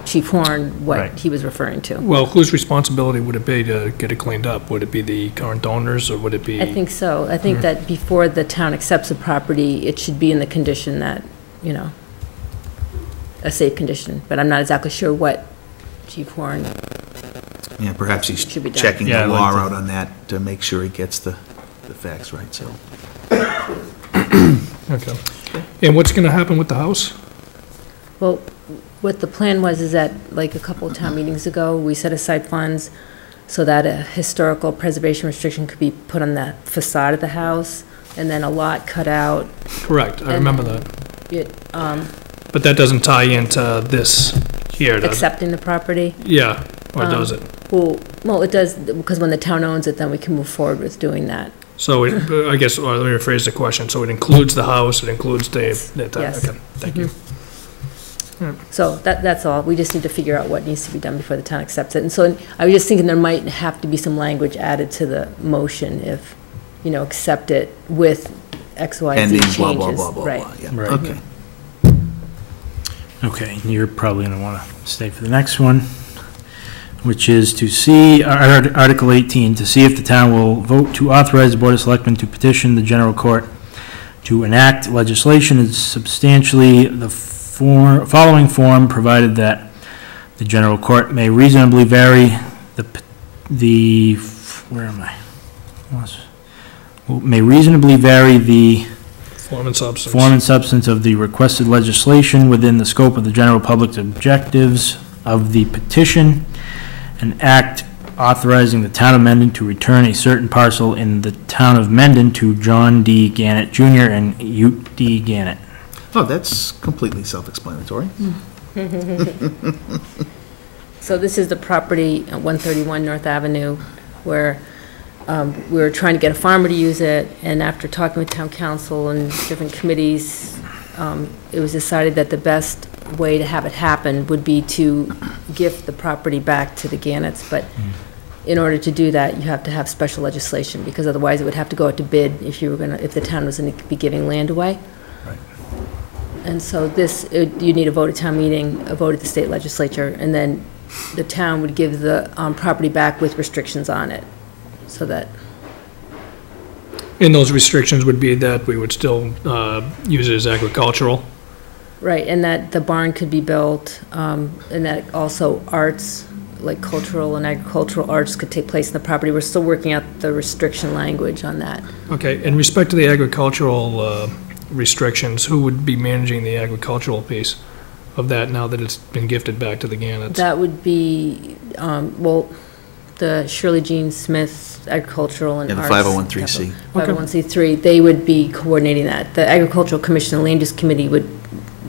Chief Horn what Right. he was referring to. Well, whose responsibility would it be to get it cleaned up? Would it be the current owners, or would it be? I think so. I think that before the town accepts the property, it should be in the condition that, you know, a safe condition. But I'm not exactly sure what Chief Horn, Yeah, perhaps he's Should be done. checking Yeah, the I'd law like to- out on that to make sure he gets the facts right, so. Okay. And what's gonna happen with the house? well, what the plan was is that, like a couple of town meetings ago, we set aside funds so that a historical preservation restriction could be put on the facade of the house, and then a lot cut out. Correct, I remember that. It, But that doesn't tie into this here, does it? accepting the property. Yeah, or does it? Well, it does, because when the town owns it, then we can move forward with doing that. So I guess, or let me rephrase the question. So it includes the house, it includes the, Yes. okay, thank you. So that's all. We just need to figure out what needs to be done before the town accepts it. And so I was just thinking there might have to be some language added to the motion if, you know, accept it with X, Y, Z Pending changes. blah, blah, blah, blah, Right. blah, yeah. Right. Okay. Okay, you're probably going to want to stay for the next one, which is to see, Article 18, to see if the town will vote to authorize the Board of Selectmen to petition the general court to enact legislation in substantially the following form, provided that the general court may reasonably vary may reasonably vary the Form and substance. form and substance of the requested legislation within the scope of the general public's objectives of the petition, an act authorizing the town of Mendon to return a certain parcel in the town of Mendon to John D. Gannett Jr. and Ute D. Gannett. Oh, that's completely self-explanatory. So this is the property at 131 North Avenue where we were trying to get a farmer to use it, and after talking with town council and different committees, it was decided that the best way to have it happen would be to gift the property back to the Gannetts, but in order to do that, you have to have special legislation, because otherwise it would have to go out to bid if the town was going to be giving land away. Right. And so you need a vote at town meeting, a vote at the state legislature, and then the town would give the property back with restrictions on it, so that, And those restrictions would be that we would still use it as agricultural? right, and that the barn could be built, and that also arts, like cultural and agricultural arts could take place in the property. We're still working out the restriction language on that. Okay, in respect to the agricultural restrictions, who would be managing the agricultural piece of that now that it's been gifted back to the Gannetts? That would be, the Shirley Jean Smith Agricultural and Yeah, the Arts. 501(c)(3). 501(c)(3), they would be coordinating that. The Agricultural Commission and Land Use Committee would,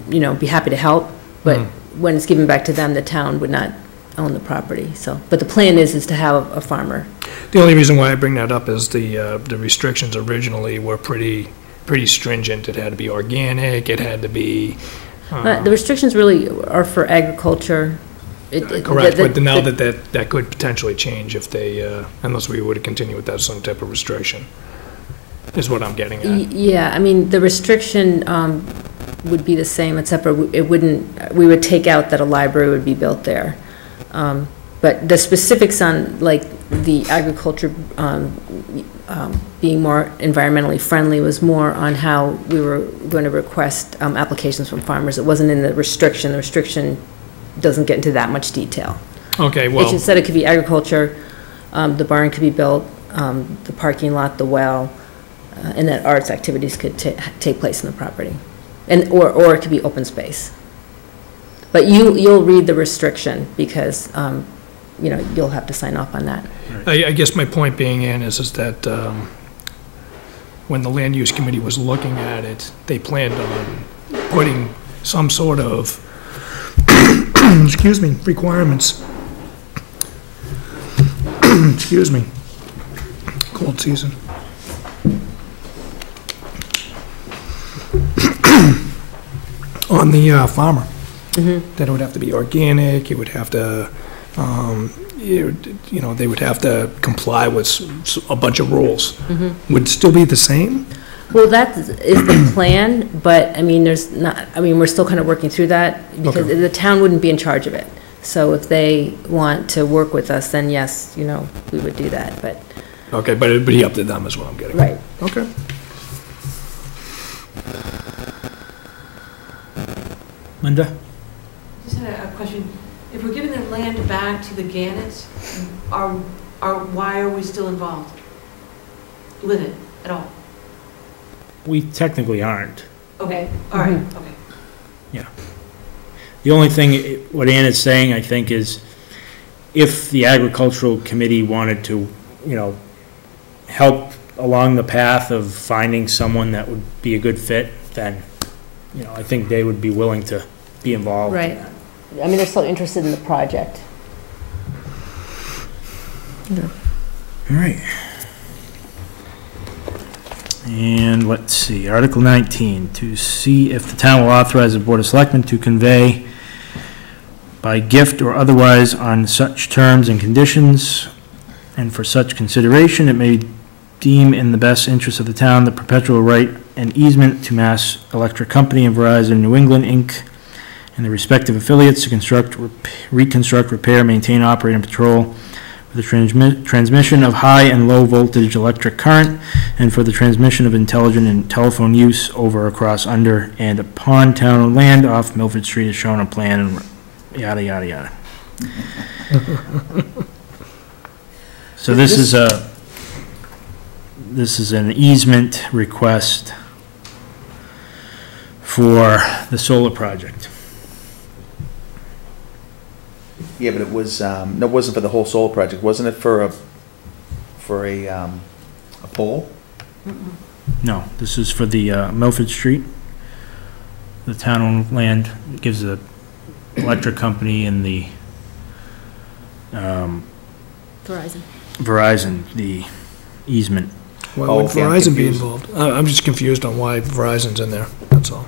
you know, be happy to help, but when it's given back to them, the town would not own the property, so. But the plan is to have a farmer. The only reason why I bring that up is the restrictions originally were pretty stringent. It had to be organic, it had to be. The restrictions really are for agriculture. Correct, but now that could potentially change if they, unless we were to continue with that some type of restriction, is what I'm getting at. Yeah, I mean, the restriction would be the same, except for it wouldn't, we would take out that a library would be built there. But the specifics on, like, the agriculture being more environmentally friendly was more on how we were going to request applications from farmers. It wasn't in the restriction. The restriction doesn't get into that much detail. Okay, It well, just said it could be agriculture, the barn could be built, the parking lot, the well, and that arts activities could take place in the property. And, or it could be open space. But you'll read the restriction, because, you know, you'll have to sign off on that. I guess my point being, Ann, is that when the land use committee was looking at it, they planned on putting some sort of, excuse me, requirements. Excuse me, cold season. On the farmer. That it would have to be organic, it would have to, they would have to comply with a bunch of rules. Would it still be the same? Well, that is the plan, but, I mean, we're still kind of working through that, because Okay. the town wouldn't be in charge of it. So if they want to work with us, then yes, we would do that, but, Okay, but it'd be up to them is what I'm getting. right. Okay. Linda? Just had a question. If we're giving the land back to the Gannets, why are we still involved with it at all? We technically aren't. Okay, all right, okay. The only thing, what Ann is saying, I think, is if the agricultural committee wanted to, help along the path of finding someone that would be a good fit, then, I think they would be willing to be involved. Right. I mean, they're still interested in the project. All right. And let's see, Article 19, to see if the town will authorize the Board of Selectmen to convey by gift or otherwise on such terms and conditions, and for such consideration, it may deem in the best interest of the town the perpetual right and easement to Mass Electric Company and Verizon New England, Inc., and the respective affiliates to construct, reconstruct, repair, maintain, operate, and patrol for the transmission of high and low voltage electric current, and for the transmission of intelligent and telephone use over, across, under, and upon town land off Milford Street as shown on plan, and yada, yada, yada. So this is an easement request for the solar project. Yeah, but it was, no, it wasn't for the whole solar project, wasn't it for a pole? No, this is for the Milford Street. The town-owned land gives the electric company and the Verizon the easement. Why Oh, would okay, I'm Verizon be confused. involved? I'm just confused on why Verizon's in there, that's all.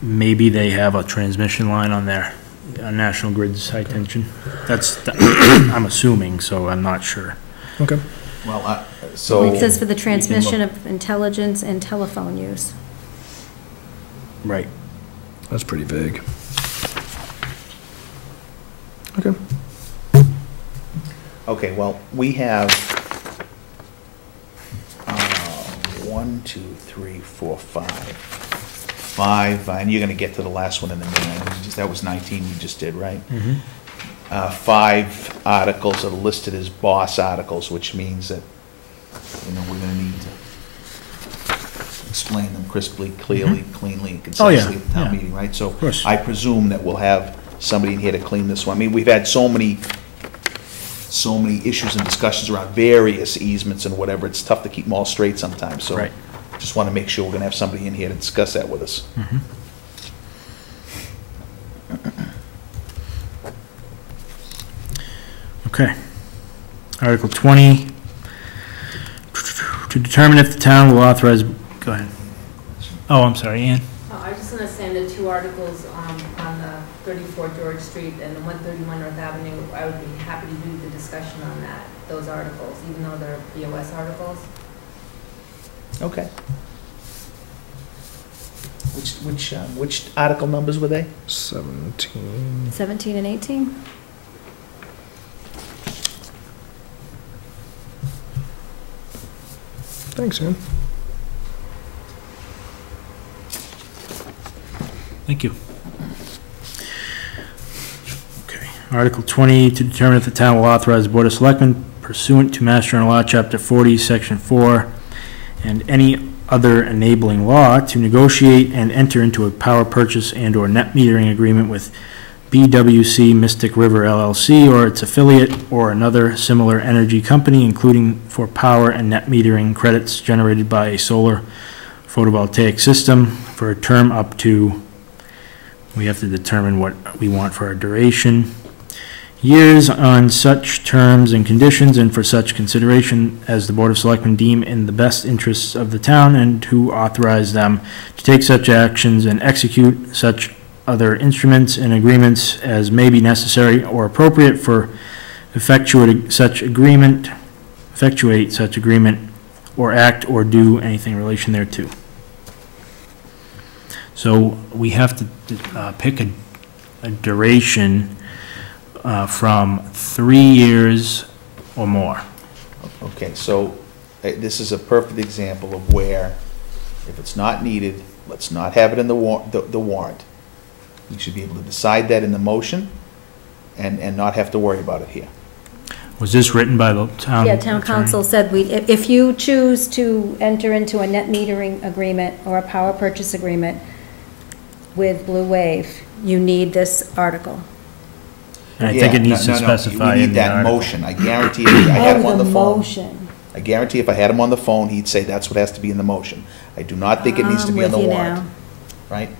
Maybe they have a transmission line on their National Grid's high tension. I'm assuming, so I'm not sure. Okay. Well, so. It says for the transmission of intelligence and telephone use. Right. That's pretty vague. Okay. Okay, well, we have 1, 2, 3, 4, 5, and you're gonna get to the last one in a minute. That was 19 you just did, right? 5 articles are listed as BOS articles, which means that, we're gonna need to explain them crisply, clearly, cleanly, and concisely at the town meeting, right? So course. I presume that we'll have somebody in here to clean this one. I mean, we've had so many issues and discussions around various easements and whatever, it's tough to keep them all straight sometimes, so. Right. Just want to make sure we're going to have somebody in here to discuss that with us. Okay. Article 20, to determine if the town will authorize, go ahead. Oh, I'm sorry, Ann? I was just going to say the 2 articles on the 34 George Street and the 131 North Avenue, I would be happy to do the discussion on those articles, even though they're BOS articles. Okay. Which article numbers were they? 17. 17 and 18? Thanks, Ann. Thank you. Okay. Article 20, to determine if the town will authorize the Board of Selectmen pursuant to Mass General Law, Chapter 40, Section 4, and any other enabling law to negotiate and enter into a power purchase and/or net metering agreement with BWC Mystic River LLC or its affiliate or another similar energy company, including for power and net metering credits generated by a solar photovoltaic system for a term up to, we have to determine what we want for our duration, years on such terms and conditions and for such consideration as the Board of Selectmen deem in the best interests of the town, and to authorize them to take such actions and execute such other instruments and agreements as may be necessary or appropriate for effectuate such agreement, or act or do anything in relation thereto. So we have to pick a duration from 3 years or more. Okay, so this is a perfect example of where, if it's not needed, let's not have it in the warrant. You should be able to decide that in the motion and not have to worry about it here. Was this written by the town? Yeah, town council said if you choose to enter into a net metering agreement or a power purchase agreement with Blue Wave, you need this article. And I think it needs to specify We in need the that article. motion. I guarantee if I had him on the phone. Motion. I guarantee if I had him on the phone, he'd say that's what has to be in the motion. I do not think it needs to be in the I'm with you warrant. now. Right?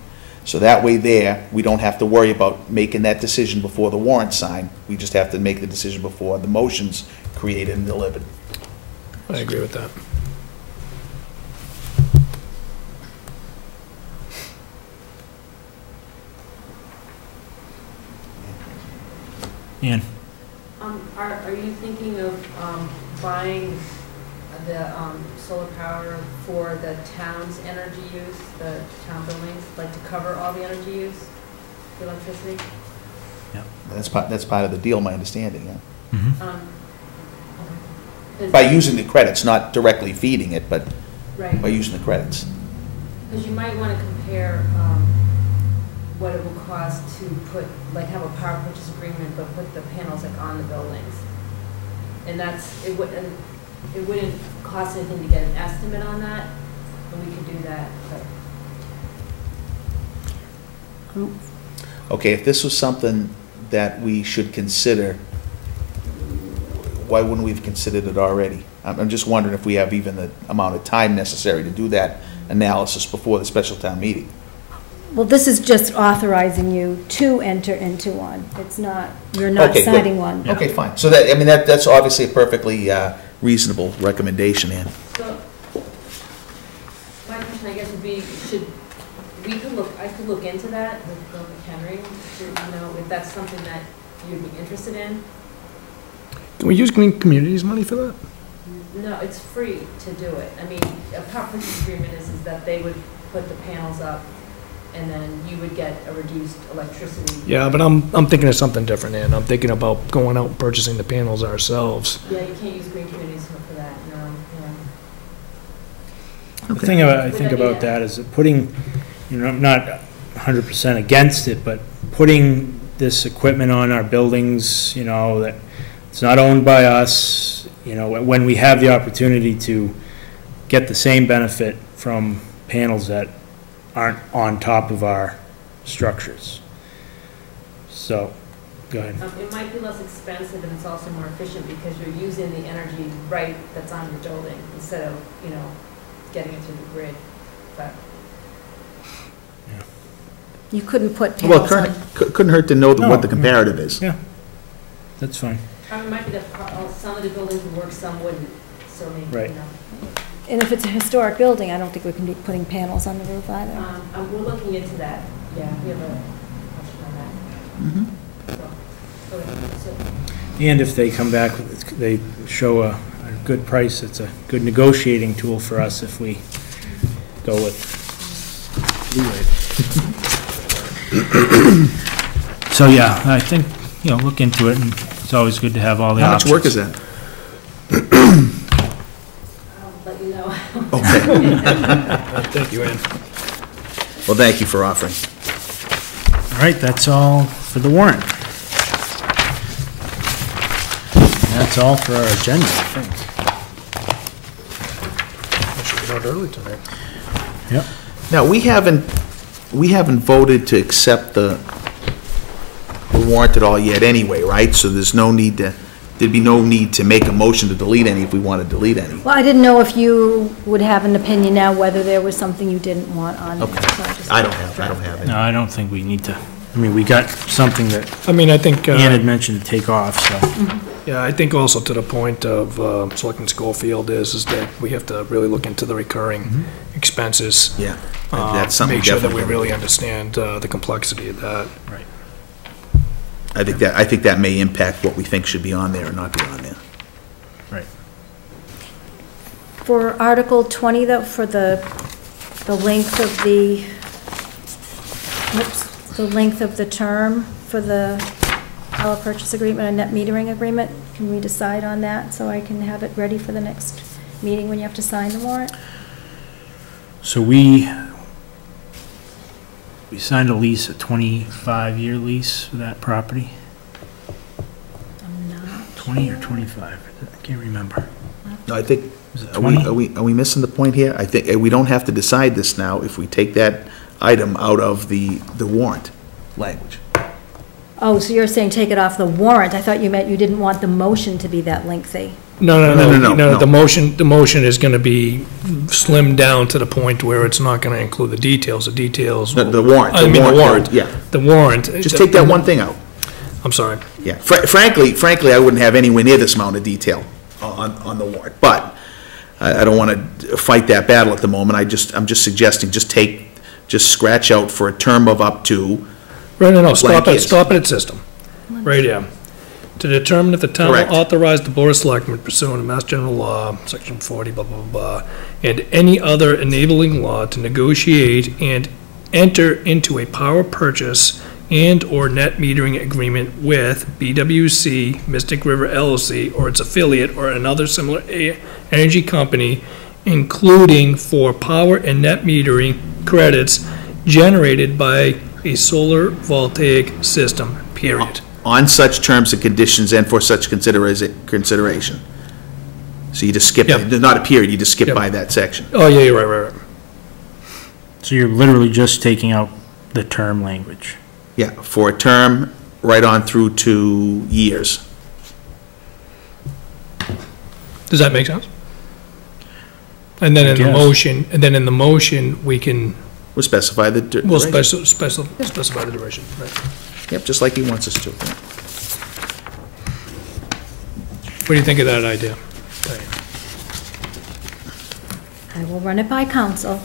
So that way there, we don't have to worry about making that decision before the warrant's signed. We just have to make the decision before the motion's created and delivered. I agree with that. Ian? Are you thinking of buying the solar power for the town's energy use, the town buildings, like to cover all the energy use, the electricity? That's part of the deal, my understanding, yeah. Mhm. By using the credits, not directly feeding it, but Right. by using the credits. Because you might want to compare what it will cost to put, like, have a power purchase agreement, but put the panels like on the buildings. And it wouldn't cost anything to get an estimate on that, and we could do that, but. Okay, if this was something that we should consider, why wouldn't we have considered it already? I'm just wondering if we have even the amount of time necessary to do that analysis before the special town meeting. Well, this is just authorizing you to enter into one. It's not, you're not Okay, good. signing one. Okay, fine. So that, I mean, that's obviously a perfectly reasonable recommendation, Ann. So, my question, I guess, would be, I could look into that with Bill McHenry, if that's something that you'd be interested in. Can we use Green Communities money for that? No, it's free to do it. I mean, a power purchase agreement is that they would put the panels up, and then you would get a reduced electricity. Yeah, but I'm thinking of something different, Ann. I'm thinking about going out and purchasing the panels ourselves. Yeah, you can't use Green Communities for that, no, yeah. The thing I think about that is that putting, I'm not 100% against it, but putting this equipment on our buildings, that it's not owned by us, when we have the opportunity to get the same benefit from panels that aren't on top of our structures. So, go ahead. It might be less expensive, and it's also more efficient because you're using the energy that's on your building instead of, getting it through the grid. But You couldn't put Well, panels on. couldn't hurt to know No. what the comparative is. Yeah, that's fine. it might be that some of the buildings would work, some wouldn't, so maybe, Right. And if it's a historic building, I don't think we can be putting panels on the roof either. We're looking into that, yeah, we have a question on that. So, okay, so, And if they come back, they show a good price, it's a good negotiating tool for us if we go with Blue Wave. So, yeah, I think, look into it, and it's always good to have all the How options. much work is that? I'll let you know. Okay. Thank you, Ann. Well, thank you for offering. All right, that's all for the warrant. That's all for our agenda, I think. I should get out early tonight. Yep. Now, we haven't voted to accept the warrant at all yet anyway, right? So there'd be no need to make a motion to delete any if we want to delete any. Well, I didn't know if you would have an opinion now whether there was something you didn't want on there. Okay. So I don't have it. No, I don't think we need to, I mean, we got something that I mean, I think, Ann had mentioned to take off, so. yeah, I think also to the point of Selectman Schofield is that we have to really look into the recurring expenses. Yeah, that's something Make sure that we definitely. really understand the complexity of that. Right. I think that may impact what we think should be on there or not be on there. Right. For Article 20, though, for the length of the length of the term for the power purchase agreement and net metering agreement, can we decide on that so I can have it ready for the next meeting when you have to sign the warrant? So we signed a lease, a 25-year lease for that property, I'm not 20 or 25, I can't remember. No, I think, Is it are we, 20? are we missing the point here? I think we don't have to decide this now if we take that item out of the warrant language. Oh, so you're saying take it off the warrant? I thought you meant you didn't want the motion to be that lengthy. No. The motion is gonna be slimmed down to the point where it's not gonna include the details. The details. The warrant. I mean, the warrant. Yeah, The warrant. just take that one thing out. I'm sorry. Yeah, frankly, I wouldn't have anywhere near this amount of detail on the warrant, but I don't want to fight that battle at the moment. I'm just suggesting, just scratch out for a term of up to, Right, no, Blank is. stop it at system. Right here. To determine if the town Correct. will authorize the Board of Selectmen pursuant to Mass General Law, Section 40, blah, blah, blah, and any other enabling law to negotiate and enter into a power purchase and/or net metering agreement with BWC, Mystic River LLC, or its affiliate, or another similar energy company, including for power and net metering credits generated by a solar voltaic system, period. on such terms and conditions and for such consideration. So you just skip, Yep. not a period, you just skip Yep. by that section. Oh, yeah, you're right. So you're literally just taking out the term language. Yeah, for a term right on through to years. Does that make sense? And then I in the guess. motion, we can, We'll specify the we'll duration, specify the duration, right? just like he wants us to. What do you think of that idea? I will run it by council.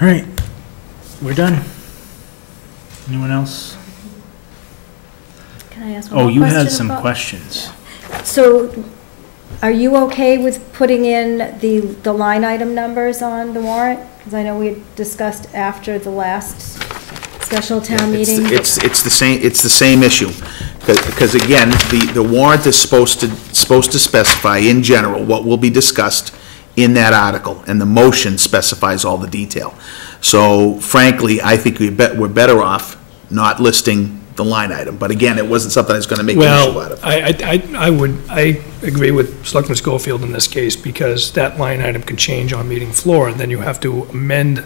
All right, we're done. Anyone else? Can I ask one Oh, more you question? had some about- questions. So, are you okay with putting in the line item numbers on the warrant? Because I know we had discussed after the last special town meeting. It's the same issue. Because again, the warrant is supposed to specify in general what will be discussed in that article, and the motion specifies all the detail. So frankly, I think we're better off not listing the line item. But again, it wasn't something I was gonna make an issue Well, out of. I agree with Selectman Schofield in this case, because that line item can change on meeting floor, and then you have to amend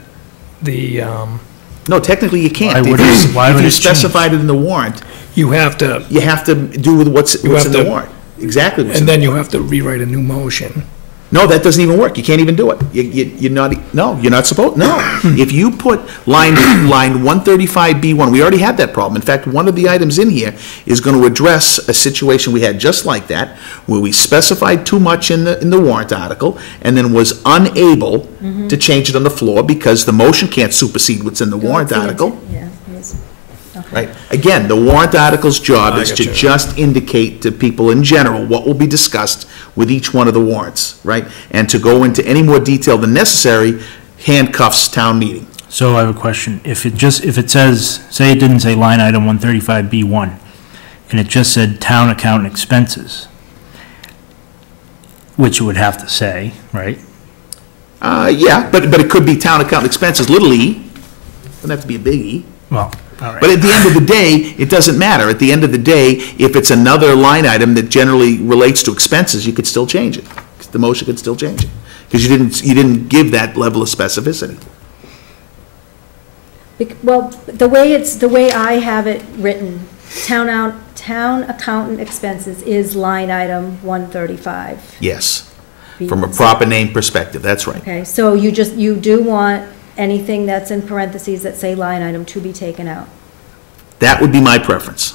the, No, technically you can't. Why If would you it change? specified it in the warrant, you have to, you have to do with what's in have the to- warrant. Exactly what's in and the then you warrant. have to rewrite a new motion. No, that doesn't even work. You can't even do it. You're not supposed, no. If you put line 135B1, we already had that problem. In fact, one of the items in here is going to address a situation we had just like that, where we specified too much in the warrant article, and then was unable to change it on the floor because the motion can't supersede what's in the warrant article. Yeah, yes. Okay. Right? Again, the warrant article's job I is to gotcha. just indicate to people in general what will be discussed with each one of the warrants, right? And to go into any more detail than necessary handcuffs town meeting. So I have a question. If it says, say it didn't say line item 135B1, and it just said town account expenses, which it would have to say, right? Yeah, but it could be town account expenses, little e, doesn't have to be a big E. Well, all But right. at the end of the day, it doesn't matter. At the end of the day, if it's another line item that generally relates to expenses, you could still change it. The motion could still change it, because you didn't give that level of specificity. Well, the way I have it written, town accountant expenses is line item 135. Yes, from a proper name perspective, that's right. Okay, so you do want anything that's in parentheses that say line item to be taken out? That would be my preference.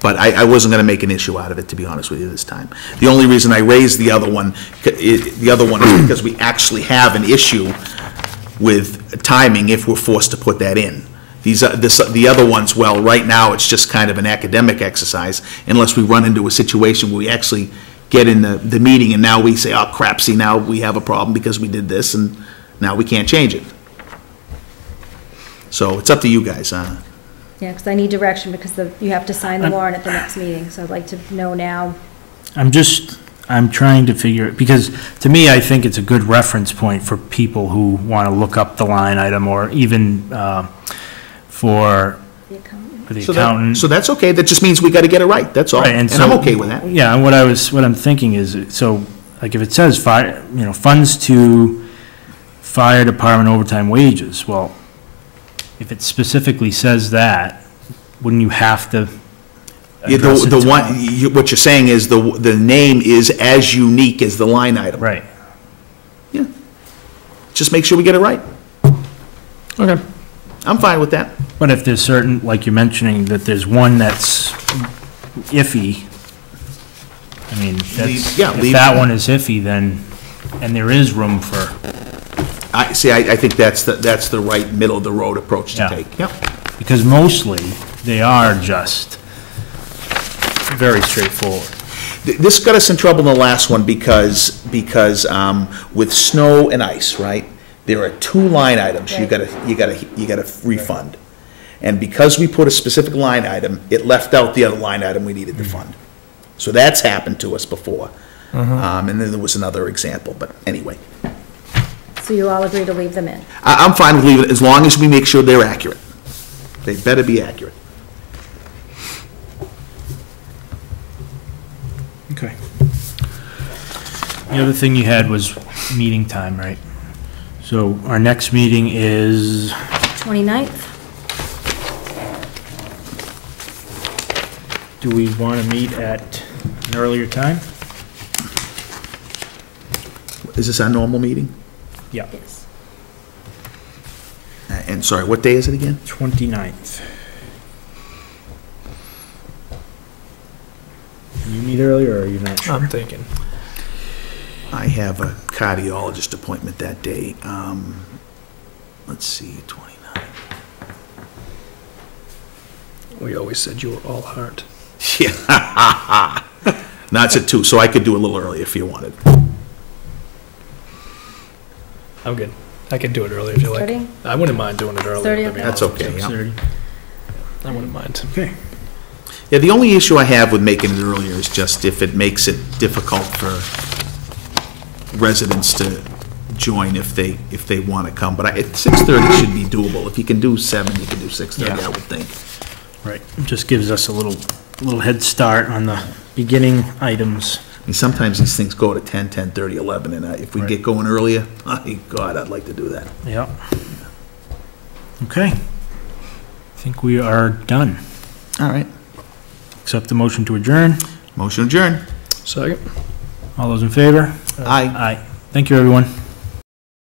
But I wasn't gonna make an issue out of it, to be honest with you, this time. The only reason I raised the other one is because we actually have an issue with timing if we're forced to put that in. The other ones, well, right now, it's just kind of an academic exercise, unless we run into a situation where we actually get in the meeting and now we say, oh crap, see, now we have a problem because we did this and now we can't change it. So it's up to you guys, Yeah, because I need direction, because you have to sign the warrant at the next meeting, so I'd like to know now. I'm trying to figure, because to me, I think it's a good reference point for people who want to look up the line item, or even for The accountant. the accountant. So that's okay, that just means we gotta get it right, that's all. Right, And so- I'm okay with that. Yeah, and what I'm thinking is, so, like, if it says fire, funds to fire department overtime wages, well, if it specifically says that, wouldn't you have to Yeah, address it the to- one, what you're saying is the name is as unique as the line item. Right. Yeah. Just make sure we get it right. Okay. I'm fine with that. But if there's certain, like you're mentioning, that there's one that's iffy, I mean, that's, yeah, if leave- that one is iffy, then, and there is room for, I think that's the right middle of the road approach to Yeah. take. Yep. because mostly, they are just very straightforward. This got us in trouble in the last one because with snow and ice, right? There are two line items you gotta refund. And because we put a specific line item, it left out the other line item we needed to fund. So that's happened to us before. And then there was another example, but anyway. So you all agree to leave them in? I'm fine with leaving it as long as we make sure they're accurate. They better be accurate. Okay. The other thing you had was meeting time, right? So our next meeting is, 29th? do we want to meet at an earlier time? Is this our normal meeting? Yeah. Yes. And sorry, what day is it again? 29th. Can you meet earlier, or are you not sure? I'm thinking. I have a cardiologist appointment that day. Let's see, 29. We always said you were all heart. Yeah. No, it's at 2, so I could do a little earlier if you wanted. I'm good. I can do it early if you like. 30? I wouldn't mind doing it early. 30, to be That's honest. okay, yeah. 6:30. I wouldn't mind. Okay. Yeah, the only issue I have with making it earlier is just if it makes it difficult for residents to join if they want to come. But 6:30 should be doable. If you can do 7, you can do 6:30, Yeah. I would think. Right, it just gives us a little head start on the beginning items. I mean, sometimes these things go to 10, 10:30, 11, and if we Right. get going earlier, God, I'd like to do that. Yep. Okay. I think we are done. All right. Accept the motion to adjourn. Motion adjourned. Second. All those in favor? Aye. Aye. Thank you, everyone.